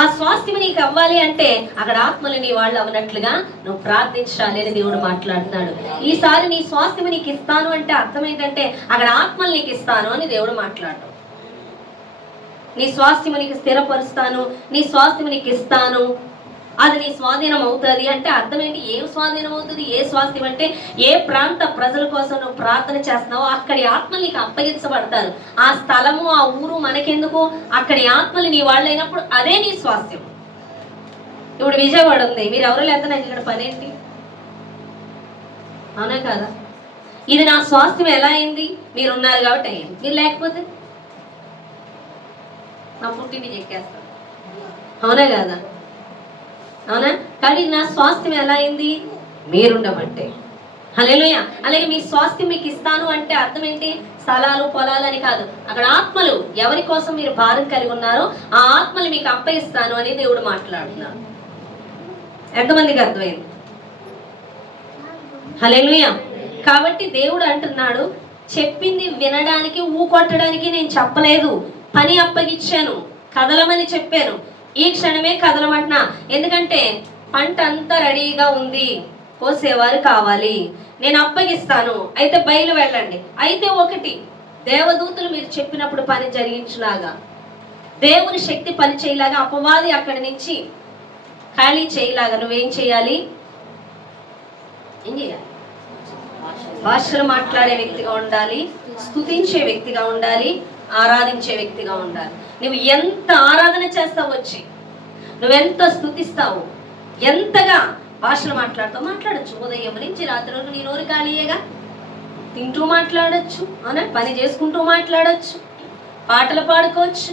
ఆ స్వాస్థ్యం నీకు అవ్వాలి అంటే అక్కడ ఆత్మలు నీ వాళ్ళు అవనట్లుగా నువ్వు ప్రార్థించాలి అని దేవుడు మాట్లాడుతున్నాడు. ఈసారి నీ స్వాస్థ్యం నీకు ఇస్తాను అంటే అర్థం ఏంటంటే అక్కడ ఆత్మలు నీకు ఇస్తాను అని దేవుడు మాట్లాడు. నీ స్వాస్థ్యం నీకు స్థిరపరుస్తాను, నీ స్వాస్థ్యం నీకు ఇస్తాను, అది నీ స్వాధీనం అవుతుంది అంటే అర్థం ఏంటి? ఏం స్వాధీనం అవుతుంది? ఏ స్వాస్థ్యం అంటే ఏ ప్రాంత ప్రజల కోసం నువ్వు ప్రార్థన చేస్తున్నావో అక్కడి ఆత్మలు నీకు అప్పగించబడతారు. ఆ స్థలము ఆ ఊరు మనకెందుకు? అక్కడి ఆత్మలు నీ వాళ్ళు అయినప్పుడు అదే నీ స్వాస్థ్యం. ఇప్పుడు విజయవాడ ఉంది, మీరు ఎవరు లేదా నాకు ఇక్కడ పని ఏంటి? అవునా కదా? ఇది నా స్వాస్థ్యం ఎలా అయింది? మీరు ఉన్నారు కాబట్టి అయ్యింది. మీరు లేకపోతే నా పుట్టిని చెక్కేస్తాను. అవునా కదా? అవునా? కానీ నా స్వాస్థ్యం ఎలా అయింది? మీరుండమంటే. హల్లెలూయా. అలాగే మీ స్వాస్థ్యం మీకు ఇస్తాను అంటే అర్థం ఏంటి? స్థలాలు పొలాలు అని కాదు, అక్కడ ఆత్మలు ఎవరి కోసం మీరు భారం కలిగి ఉన్నారో ఆ ఆత్మలు మీకు అప్పగిస్తాను అని దేవుడు మాట్లాడుతున్నాడు. ఎంతమందికి అర్థమైంది? హల్లెలూయా. కాబట్టి దేవుడు అంటున్నాడు, చెప్పింది వినడానికి ఊకొట్టడానికి నేను చెప్పలేదు, పని అప్పగిచ్చాను, కదలమని చెప్పాను, ఈ క్షణమే కదలమంటున్నా. ఎందుకంటే పంట అంతా రెడీగా ఉంది, కోసేవారు కావాలి, నేను అప్పగిస్తాను, అయితే బయలు వెళ్ళండి. అయితే ఒకటి, దేవదూతలు మీరు చెప్పినప్పుడు పని జరిగించులాగా, దేవుని శక్తి పని చేయలాగా, అపవాది అక్కడి నుంచి ఖాళీ చేయలాగా నువ్వేం చేయాలి? ఏం చేయాలి? భాషలు మాట్లాడే వ్యక్తిగా ఉండాలి, స్తుతించే వ్యక్తిగా ఉండాలి, ఆరాధించే వ్యక్తిగా ఉండాలి. నువ్వు ఎంత ఆరాధన చేస్తావు, వచ్చి నువ్వెంత స్తుతిస్తావు, ఎంతగా భాషలు మాట్లాడుతావు, మాట్లాడచ్చు. ఉదయం నుంచి రాత్రి వరకు నీ నోరు ఖాళీయేగా, తింటూ మాట్లాడచ్చు, అవునా? పని చేసుకుంటూ మాట్లాడచ్చు, పాటలు పాడుకోవచ్చు.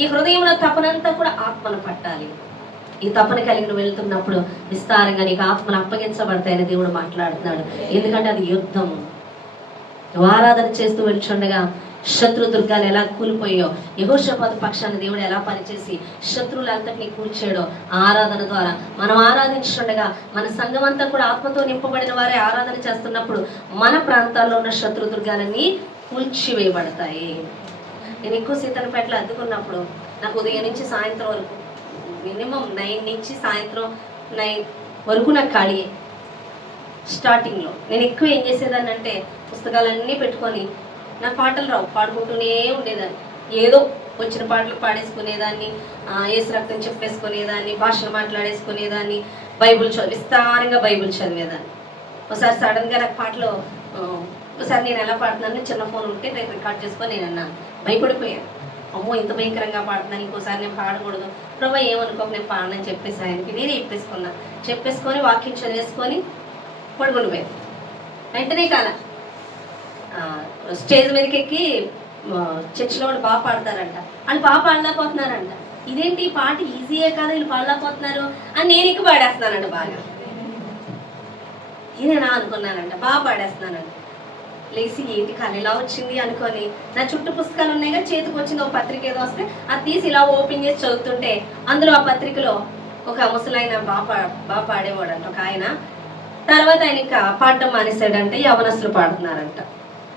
ఈ హృదయంలో తపనంతా కూడా ఆత్మను పట్టాలి. ఈ తపన కలిగి నువ్వు వెళ్తున్నప్పుడు విస్తారంగా నీకు ఆత్మలు అప్పగించబడతాయని దేవుడు మాట్లాడుతున్నాడు. ఎందుకంటే అది యుద్ధము. నువ్వు ఆరాధన చేస్తూ వెళ్తుండగా శత్రు దుర్గాలు ఎలా కూలిపోయో, యెహోషాపాతు పక్షాన్ని దేవుడు ఎలా పనిచేసి శత్రువులంతటినీ కూల్చాడో ఆరాధన ద్వారా. మనం ఆరాధించుండగా మన సంఘం అంతా కూడా ఆత్మతో నింపబడిన వారే ఆరాధన చేస్తున్నప్పుడు మన ప్రాంతాల్లో ఉన్న శత్రు దుర్గాలన్నీ కూల్చివేయబడతాయి. నేను ఎక్కువ సీతనపేటలో అద్దుకున్నప్పుడు నాకు ఉదయం నుంచి సాయంత్రం వరకు మినిమం 9 నుంచి సాయంత్రం 9 వరకు నాకు ఖాళీ. స్టార్టింగ్లో నేను ఎక్కువ ఏం చేసేదాన్ని అంటే పుస్తకాలన్నీ పెట్టుకొని నాకు పాటలు రావు, పాడుకుంటూనే ఉండేదాన్ని. ఏదో వచ్చిన పాటలు పాడేసుకునేదాన్ని, ఏసు రక్తం చెప్పేసుకునేదాన్ని, భాషలు మాట్లాడేసుకునేదాన్ని, బైబుల్ విస్తారంగా బైబుల్ చదివేదాన్ని. ఒకసారి సడన్గా నాకు పాటలు ఒకసారి నేను ఎలా పాడుతున్నాను చిన్న ఫోన్ ఉంటే నేను రికార్డ్ చేసుకొని నేను అన్నాను, భయపడిపోయాను. అమ్మో ఇంత భయంకరంగా పాడుతున్నాను, ఇంకోసారి నేను పాడకూడదు, ప్రభా ఏమనుకోక నేను పాడనని చెప్పేసి ఆయనకి నేనే చెప్పేసుకొని వాక్యం చదివేసుకొని పడుకుండిపోయాను. వెంటనే కాదా స్టేజ్ మీదకి ఎక్కి చర్చిలో వాళ్ళు బాగా పాడతారంట, వాళ్ళు బాగా పాడలేకపోతున్నారంట. ఇదేంటి పాట ఈజీయే కదా వీళ్ళు పాడలేకపోతున్నారు అని నేను ఎక్కువ పాడేస్తున్నానంట. బాగా ఇదేనా అనుకున్నానంట, బాగా పాడేస్తున్నానంట. లేచి ఏంటి కళ ఇలా వచ్చింది అనుకొని నా చుట్టూ పుస్తకాలు ఉన్నాయిగా, చేతికి వచ్చింది ఒక పత్రిక ఏదో వస్తే అది తీసి ఇలా ఓపెన్ చేసి చదువుతుంటే అందులో ఆ పత్రికలో ఒక ముసలాయన బాగా పాడేవాడంట ఒక ఆయన. తర్వాత ఆయన ఇంకా పాడడం మానేశాడంటే యవనస్తులు పాడుతున్నారంట.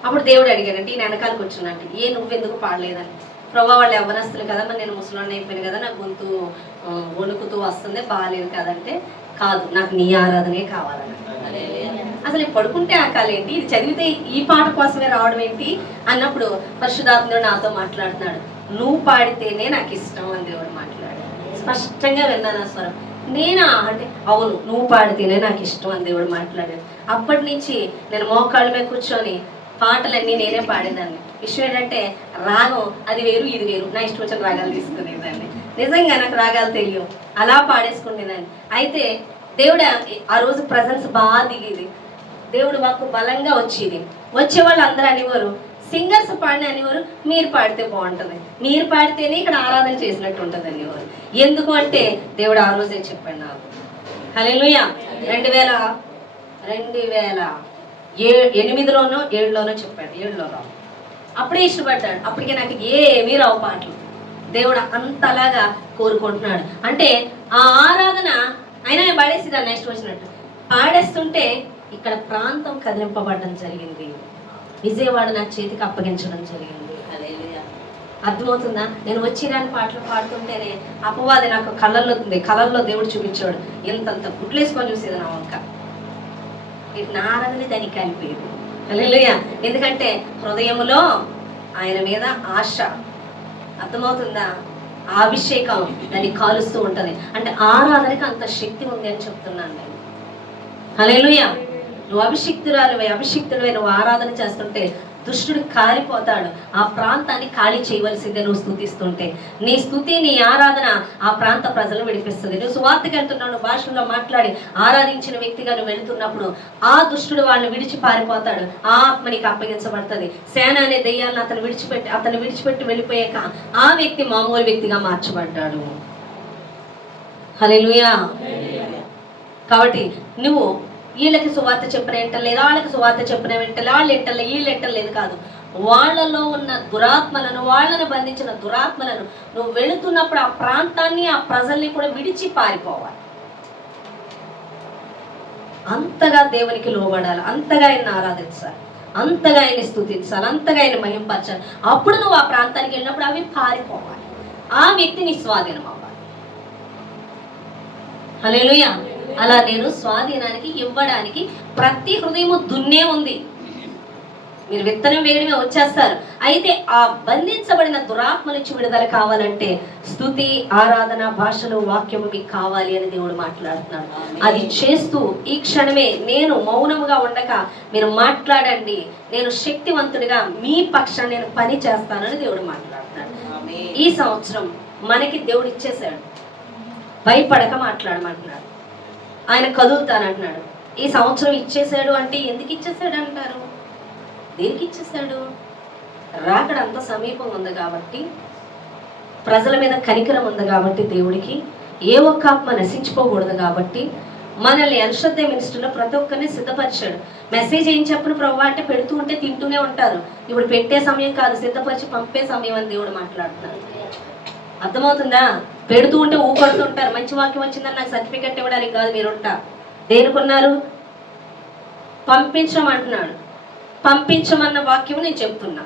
అప్పుడు దేవుడు అడిగాడంటే ఈయన వెనకాలకు వచ్చిందంటే, నువ్వెందుకు పాడలేదని. ప్రభావ వాళ్ళు యవ్వనస్తులు కదా, మరి నేను ముసలాన్ని అయిపోయాను కదా, నాకు గొంతు వణుకుతూ వస్తుంది, బాగాలేదు కదంటే, కాదు నాకు నీ ఆరాధనే కావాలని. అసలు నేను పడుకుంటే ఆ కాలేంటి, ఇది చదివితే ఈ పాట కోసమే రావడం ఏంటి అన్నప్పుడు పరిశుద్ధాత్ముడు నాతో మాట్లాడుతున్నాడు, నువ్వు పాడితేనే నాకు ఇష్టం అని దేవుడు మాట్లాడాడు. స్పష్టంగా విన్నాను ఆ స్వరం, నేనా అంటే అవును, నువ్వు పాడితేనే నాకు ఇష్టం అని దేవుడు మాట్లాడాడు. అప్పటి నుంచి నేను మోకాళ్ళ మీద కూర్చొని పాటలన్నీ నేనే పాడేదాన్ని. విషయం ఏంటంటే రాగం అది వేరు ఇది వేరు, నా ఇష్టం వచ్చిన రాగాలు తీసుకునేదాన్ని. నిజంగా నాకు రాగాలు తెలియవు, అలా పాడేసుకునేదాన్ని. అయితే దేవుడు ఆ రోజు ప్రజెన్స్ బాగా దిగేది, దేవుడు మాకు బలంగా వచ్చేది. వచ్చేవాళ్ళు అందరూ అనేవారు, సింగర్స్ పాడిన అనేవారు మీరు పాడితే బాగుంటుంది, మీరు పాడితేనే ఇక్కడ ఆరాధన చేసినట్టు ఉంటుంది అనేవారు. ఎందుకు అంటే దేవుడు ఆ రోజే చెప్పాడు నాకు. హల్లెలూయా. 2008లోనో 7లోనో చెప్పాడు, 7లోనో. అప్పుడే ఇష్టపడ్డాడు. అప్పటికే నాకు ఏమీ రావు పాటలు. దేవుడు అంతలాగా కోరుకుంటున్నాడు. అంటే ఆ ఆరాధన అయినా నేను పాడేసిదాన్ని నెక్స్ట్ వచ్చినట్టు పాడేస్తుంటే ఇక్కడ ప్రాంతం కదిలింపబడడం జరిగింది. విజయవాడ నా చేతికి అప్పగించడం జరిగింది. హల్లెలూయా. అర్థమవుతుందా? నేను వచ్చిరాని పాటలు పాడుతుంటేనే అపవాది నాకు కళ్ళల్లో దేవుడు చూపించాడు. ఎంతంత గుడ్లేసుకొని చూసేది నా వంక. నా ఆరాధన దానికి కలిపేది. హల్లెలూయా. ఎందుకంటే హృదయములో ఆయన మీద ఆశ. అర్థమవుతుందా? ఆ అభిషేకం దాన్ని కాలుస్తూ ఉంటది. అంటే ఆరాధనకి అంత శక్తి ఉంది అని చెప్తున్నాను నేను. హల్లెలూయా. నువ్వు అభిషిక్తుడివై నువ్వు ఆరాధన చేస్తుంటే దుష్టుడు కాలిపోతాడు. ఆ ప్రాంతాన్ని ఖాళీ చేయవలసిందే నువ్వు స్తుతిస్తుంటే. నీ స్థుతి, నీ ఆరాధన ఆ ప్రాంత ప్రజలను విడిపిస్తుంది. నువ్వు సువార్తకి వెళ్తున్నావు, భాషల్లో మాట్లాడి ఆరాధించిన వ్యక్తిగా నువ్వు వెళుతున్నప్పుడు ఆ దుష్టుడు వాళ్ళని విడిచి పారిపోతాడు. ఆ ఆత్మ నీకు అప్పగించబడుతుంది. సేన అనే దెయ్యాలను అతను విడిచిపెట్టి వెళ్ళిపోయాక ఆ వ్యక్తి మామూలు వ్యక్తిగా మార్చబడ్డాడు. హల్లెలూయా. కాబట్టి నువ్వు వీళ్ళకి సువార్త చెప్పిన వింటలేదు, వాళ్ళకి సువార్త చెప్పిన వింటలే, వాళ్ళు వింటలే, వీళ్ళు వింటలేదు కాదు. వాళ్ళలో ఉన్న దురాత్మలను, వాళ్ళని బంధించిన దురాత్మలను నువ్వు వెళుతున్నప్పుడు ఆ ప్రాంతాన్ని, ఆ ప్రజల్ని కూడా విడిచి పారిపోవాలి. అంతగా దేవునికి లోబడాలి, అంతగా ఆయన ఆరాధించాలి, అంతగా ఆయన స్తుతించాలి, అంతగా ఆయన మహింపరచాలి. అప్పుడు నువ్వు ఆ ప్రాంతానికి వెళ్ళినప్పుడు అవి పారిపోవాలి. ఆ వ్యక్తి నీ స్వాధీనం అవ్వాలి. హల్లెలూయా. అలా నేను స్వాధీనానికి ఇవ్వడానికి ప్రతి హృదయము దున్నే ఉంది. మీరు విత్తనం వేయడమే వచ్చేస్తారు. అయితే ఆ బంధించబడిన దురాత్మ నుంచి విడుదల కావాలంటే స్తుతి, ఆరాధన, భాషలు, వాక్యము మీకు కావాలి అని దేవుడు మాట్లాడుతున్నాడు. అది చేస్తూ ఈ క్షణమే నేను మౌనముగా ఉండక మీరు మాట్లాడండి, నేను శక్తివంతుడిగా మీ పక్షాన నేను పని చేస్తానని దేవుడు మాట్లాడుతున్నాడు. ఈ సంవత్సరం మనకి దేవుడు ఇచ్చేశాడు, భయపడక మాట్లాడమంటున్నాడు. ఆయన కదులుతానంటున్నాడు. ఈ సంవత్సరం ఇచ్చేసాడు అంటే ఎందుకు ఇచ్చేసాడు అంటారు? దేనికి ఇచ్చేసాడు? రాకడ అంత సమీపంగా ఉంది కాబట్టి, ప్రజల మీద కనికరం ఉంది కాబట్టి, దేవుడికి ఏ ఒక్క ఆత్మ నశించుకోకూడదు కాబట్టి మనల్ని అశ్రద్ధ మినిస్టర్లో ప్రతి ఒక్కరిని సిద్ధపరిచాడు. మెసేజ్ ఏం చెప్పను ప్రభు అంటే పెడుతూ ఉంటే తింటూనే ఉంటారు. ఇప్పుడు పెట్టే సమయం కాదు, సిద్ధపరిచి పంపే సమయం అని దేవుడు మాట్లాడుతున్నాడు. అర్థమవుతుందా? పెడుతూ ఉంటే ఊపడుతుంటారు. మంచి వాక్యం వచ్చిందని నాకు సర్టిఫికెట్ ఇవ్వడానికి కాదు మీరుంటా. దేనికున్నారు? పంపించమంటున్నాడు. పంపించమన్న వాక్యం నేను చెప్తున్నా.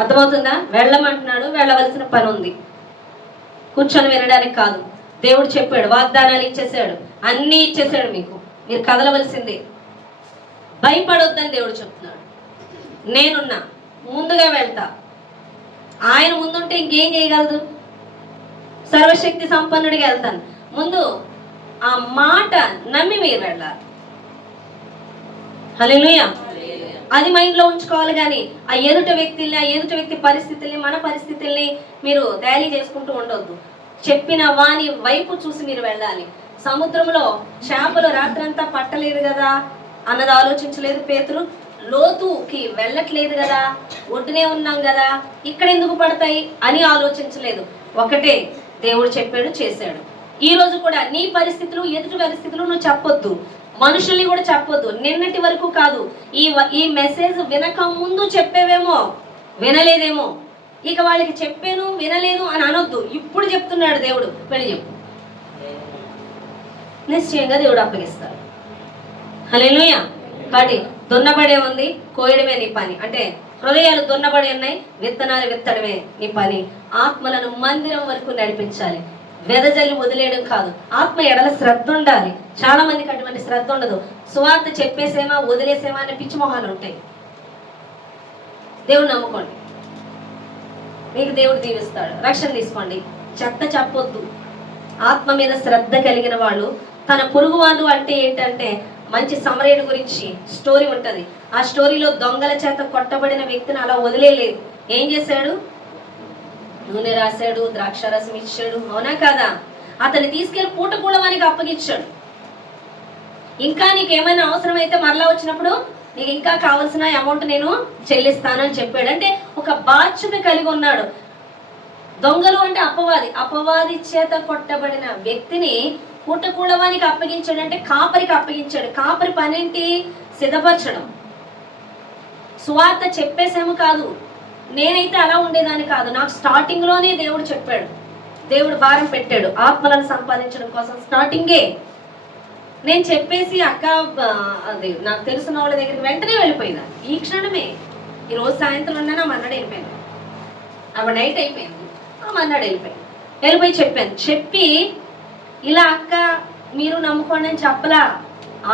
అర్థమవుతుందా? వెళ్ళమంటున్నాడు, వెళ్ళవలసిన పని ఉంది, కూర్చొని వినడానికి కాదు. దేవుడు చెప్పాడు, వాగ్దానాలు ఇచ్చేసాడు, అన్నీ ఇచ్చేసాడు మీకు, మీరు కదలవలసిందే. భయపడొద్దని దేవుడు చెప్తున్నాడు. నేనున్నా, ముందుగా వెళ్తా. ఆయన ముందుంటే ఇంకేం చేయగలదు? సర్వశక్తి సంపన్నుడిగా వెళ్తాను. ముందు ఆ మాట నమ్మి మీరు వెళ్ళాలి. హల్లెలూయా. అది మైండ్లో ఉంచుకోవాలి. కానీ ఆ ఎదుట వ్యక్తి పరిస్థితుల్ని, మన పరిస్థితుల్ని మీరు తయారీ చేసుకుంటూ ఉండొద్దు. చెప్పిన వాని వైపు చూసి మీరు వెళ్ళాలి. సముద్రంలో చేపలు రాత్రంతా పట్టలేదు కదా అన్నది ఆలోచించలేదు పేతురు. లోతుకి వెళ్ళట్లేదు కదా, ఒడ్డునే ఉన్నాం కదా, ఇక్కడ ఎందుకు పడతాయి అని ఆలోచించలేదు. ఒకటే దేవుడు చెప్పాడు, చేశాడు. ఈ రోజు కూడా నీ పరిస్థితులు, ఎదుటి పరిస్థితులు నువ్వు చెప్పొద్దు, మనుషుల్ని కూడా చెప్పొద్దు. నిన్నటి వరకు కాదు, ఈ మెసేజ్ వినక ముందు చెప్పేవేమో, వినలేదేమో, ఇక వాళ్ళకి చెప్పాను వినలేదు అని అనొద్దు. ఇప్పుడు చెప్తున్నాడు దేవుడు, వెళ్ళి చెప్పు. నిశ్చయంగా దేవుడు అప్పగిస్తాడు. హల్లెలూయా. కాబట్టి దున్నబడే ఉంది, కోయడమే నీ పని. అంటే హృదయాలు దున్నబడి ఉన్నాయి, విత్తనాలు విత్తడమే నీ పని. ఆత్మలను మందిరం వరకు నడిపించాలి, వెదజల్లి వదిలేయడం కాదు. ఆత్మ ఎడల శ్రద్ధ ఉండాలి. చాలా మందికి అటువంటి శ్రద్ధ ఉండదు. సువార్త చెప్పేసేమా వదిలేసేమా అనే పిచ్చి మొహాలు ఉంటాయి. దేవుడు నమ్ముకోండి, మీకు దేవుడు దీవిస్తాడు. రక్షణ తీసుకోండి. చెత్త చెప్పొద్దు. ఆత్మ మీద శ్రద్ధ కలిగిన వాళ్ళు తన పొరుగువాడు అంటే ఏంటంటే, మంచి సమరయుడు గురించి స్టోరీ ఉంటది. ఆ స్టోరీలో దొంగల చేత కొట్టబడిన వ్యక్తిని అలా వదిలేలేదు. ఏం చేశాడు? నూనె రాశాడు, ద్రాక్షారసం ఇచ్చాడు, అవునా కాదా? అతన్ని తీసుకెళ్లి పూటకూడవానికి అప్పగించాడు. ఇంకా నీకేమైనా అవసరమైతే మరలా వచ్చినప్పుడు నీకు ఇంకా కావాల్సిన అమౌంట్ నేను చెల్లిస్తానని చెప్పాడు. అంటే ఒక బాధ్యత కలిగి ఉన్నాడు. దొంగలు అంటే అపవాది చేత కొట్టబడిన వ్యక్తిని పూటకూడవానికి అప్పగించాడు. అంటే కాపరికి అప్పగించాడు. కాపరి పనేంటి? సిద్ధపరచడం. సువార్త చెప్పేసేమో కాదు. నేనైతే అలా ఉండేదాన్ని కాదు. నాకు స్టార్టింగ్ లోనే దేవుడు చెప్పాడు, దేవుడు భారం పెట్టాడు ఆత్మలను సంపాదించడం కోసం. స్టార్టింగే నేను చెప్పేసి అది నాకు తెలిసిన వాళ్ళ దగ్గరికి వెంటనే వెళ్ళిపోయిందా. ఈ క్షణమే, ఈ రోజు సాయంత్రం ఉన్నా మన్నాడు వెళ్ళిపోయింది, అప్పుడు నైట్ అయిపోయింది, మన్నాడు వెళ్ళిపోయి చెప్పాను. చెప్పి ఇలా అక్క మీరు నమ్ముకోండి అని చెప్పలా.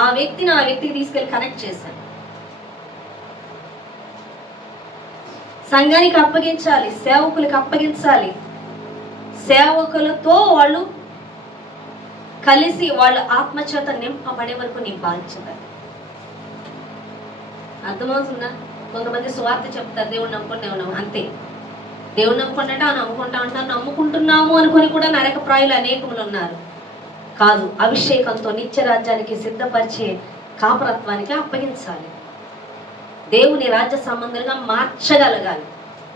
ఆ వ్యక్తికి తీసుకెళ్ళి కనెక్ట్ చేశాను. సంఘానికి అప్పగించాలి, సేవకులకు అప్పగించాలి. సేవకులతో వాళ్ళు కలిసి వాళ్ళు ఆత్మచేత నింపబడే వరకు నీ బాధ్యత. అర్థమవుతుందా? కొంతమంది సువార్త చెప్తారు, దేవుడు నమ్ముకుంటే ఉన్నాము అంతే. దేవుడు నమ్ముకుంటే నమ్ముకుంటా ఉంటారు, నమ్ముకుంటున్నాము అనుకుని కూడా నరక ప్రాయులు అనేకములు ఉన్నారు. కాదు, అభిషేకంతో నిత్య రాజ్యానికి సిద్ధపరిచే కాపరత్వానికి అప్పగించాలి. దేవుని రాజ్య సంబంధంగా మార్చగలగాలి.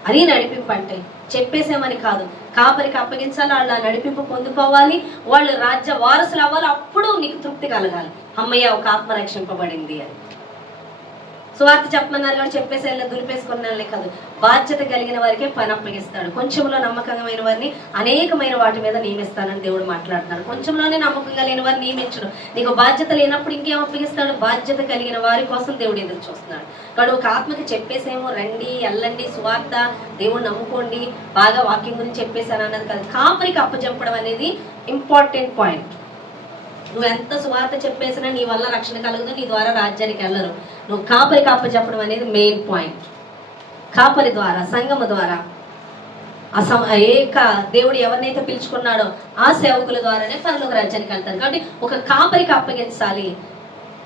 అది నడిపింపు అంటే. చెప్పేసేమని కాదు, కాపరికి అప్పగించాలి, వాళ్ళు ఆ నడిపింపు పొందుకోవాలి, వాళ్ళు రాజ్య వారసులు అవ్వాలి. అప్పుడు నీకు తృప్తి కలగాలి, అమ్మయ్య ఒక ఆత్మ రక్షింపబడింది అని. సువార్త చెప్పమన్నారు కానీ చెప్పేసేలా దులిపేసుకున్నాళ్ళే కాదు. బాధ్యత కలిగిన వారికే పని అప్పగిస్తాడు. కొంచెంలో నమ్మకమైన వారిని అనేకమైన వాటి మీద నియమిస్తానని దేవుడు మాట్లాడుతున్నాడు. కొంచెంలోనే నమ్మకం కలిగిన వారిని నియమించడు. నీకు బాధ్యత లేనప్పుడు ఇంకేం అప్పగిస్తాడు? బాధ్యత కలిగిన వారి కోసం దేవుడు ఎదురు చూస్తున్నాడు. కాబట్టి ఒక ఆత్మకి చెప్పేసేమో రండి, వెళ్ళండి, సువార్త దేవుడు నమ్ముకోండి, బాగా వాక్యం గురించి చెప్పేశాను అన్నది కాదు. కాపరికి అప్పచెప్పడం అనేది ఇంపార్టెంట్ పాయింట్. నువ్వు ఎంత సువార్త చెప్పేసినా నీ వల్ల రక్షణ కలగదు, నీ ద్వారా రాజ్యానికి వెళ్ళరు. నువ్వు కాపరికి అప్పచెప్పడం అనేది మెయిన్ పాయింట్. కాపరి ద్వారా, సంఘము ద్వారా, దేవుడు ఎవరినైతే పిలుచుకున్నాడో ఆ సేవకుల ద్వారానే పరలోక రాజ్యానికి వెళ్తారు. కాబట్టి ఒక కాపరికి అప్పగించాలి.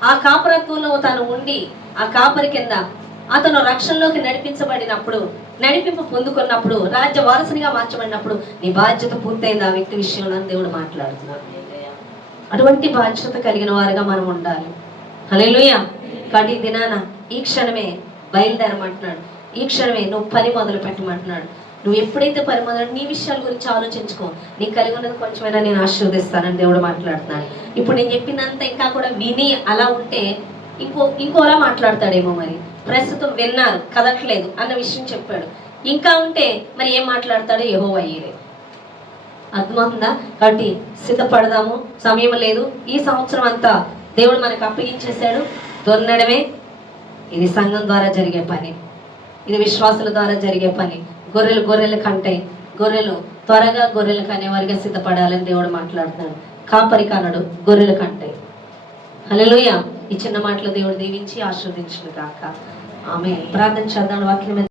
ఆ కాపరత్వంలో తను ఉండి ఆ కాపరి కింద అతను రక్షణలోకి నడిపించబడినప్పుడు, నడిపింపు పొందుకున్నప్పుడు, రాజ్య వారసునిగా మార్చబడినప్పుడు నీ బాధ్యత పూర్తయింది ఆ వ్యక్తి విషయంలో దేవుడు మాట్లాడుతున్నాడు. అటువంటి బాధ్యత కలిగిన వారుగా మనం ఉండాలి. హల్లెలూయా. కాబట్టి ఈ దినాన ఈ క్షణమే బయలుదేరమంటున్నాడు. ఈ క్షణమే నువ్వు పని మొదలు పెట్టమంటున్నాడు. నువ్వు ఎప్పుడైతే పని మొదలు నీ విషయాల గురించి ఆలోచించుకో. నీకు కలిగి ఉన్నది కొంచెమైనా నేను ఆశీర్వదిస్తానని దేవుడు మాట్లాడుతున్నాడు. ఇప్పుడు నేను చెప్పినంత ఇంకా కూడా విని అలా ఉంటే ఇంకోలా మాట్లాడతాడేమో. మరి ప్రస్తుతం విన్నారు, కదట్లేదు అన్న విషయం చెప్పాడు. ఇంకా ఉంటే మరి ఏం మాట్లాడతాడో యెహోవా ఈరే. అర్థమవుతుందా? కాబట్టి సిద్ధపడదాము, సమయం లేదు. ఈ సంవత్సరం అంతా దేవుడు మనకు అప్పగించేశాడు. దొన్నడమే ఇది సంఘం ద్వారా జరిగే పని, ఇది విశ్వాసుల ద్వారా జరిగే పని. గొర్రెలు కంటాయి. గొర్రెలు త్వరగా గొర్రెలు కనేవారిగా సిద్ధపడాలని దేవుడు మాట్లాడుతున్నాడు. కాపరి కనడు, గొర్రెలు కంటాయి. హల్లెలూయా. ఈ చిన్న మాటలు దేవుడు దీవించి ఆశీర్వదించును గాక. ఆమేన్. ప్రార్థన చేద్దాం. వాక్యం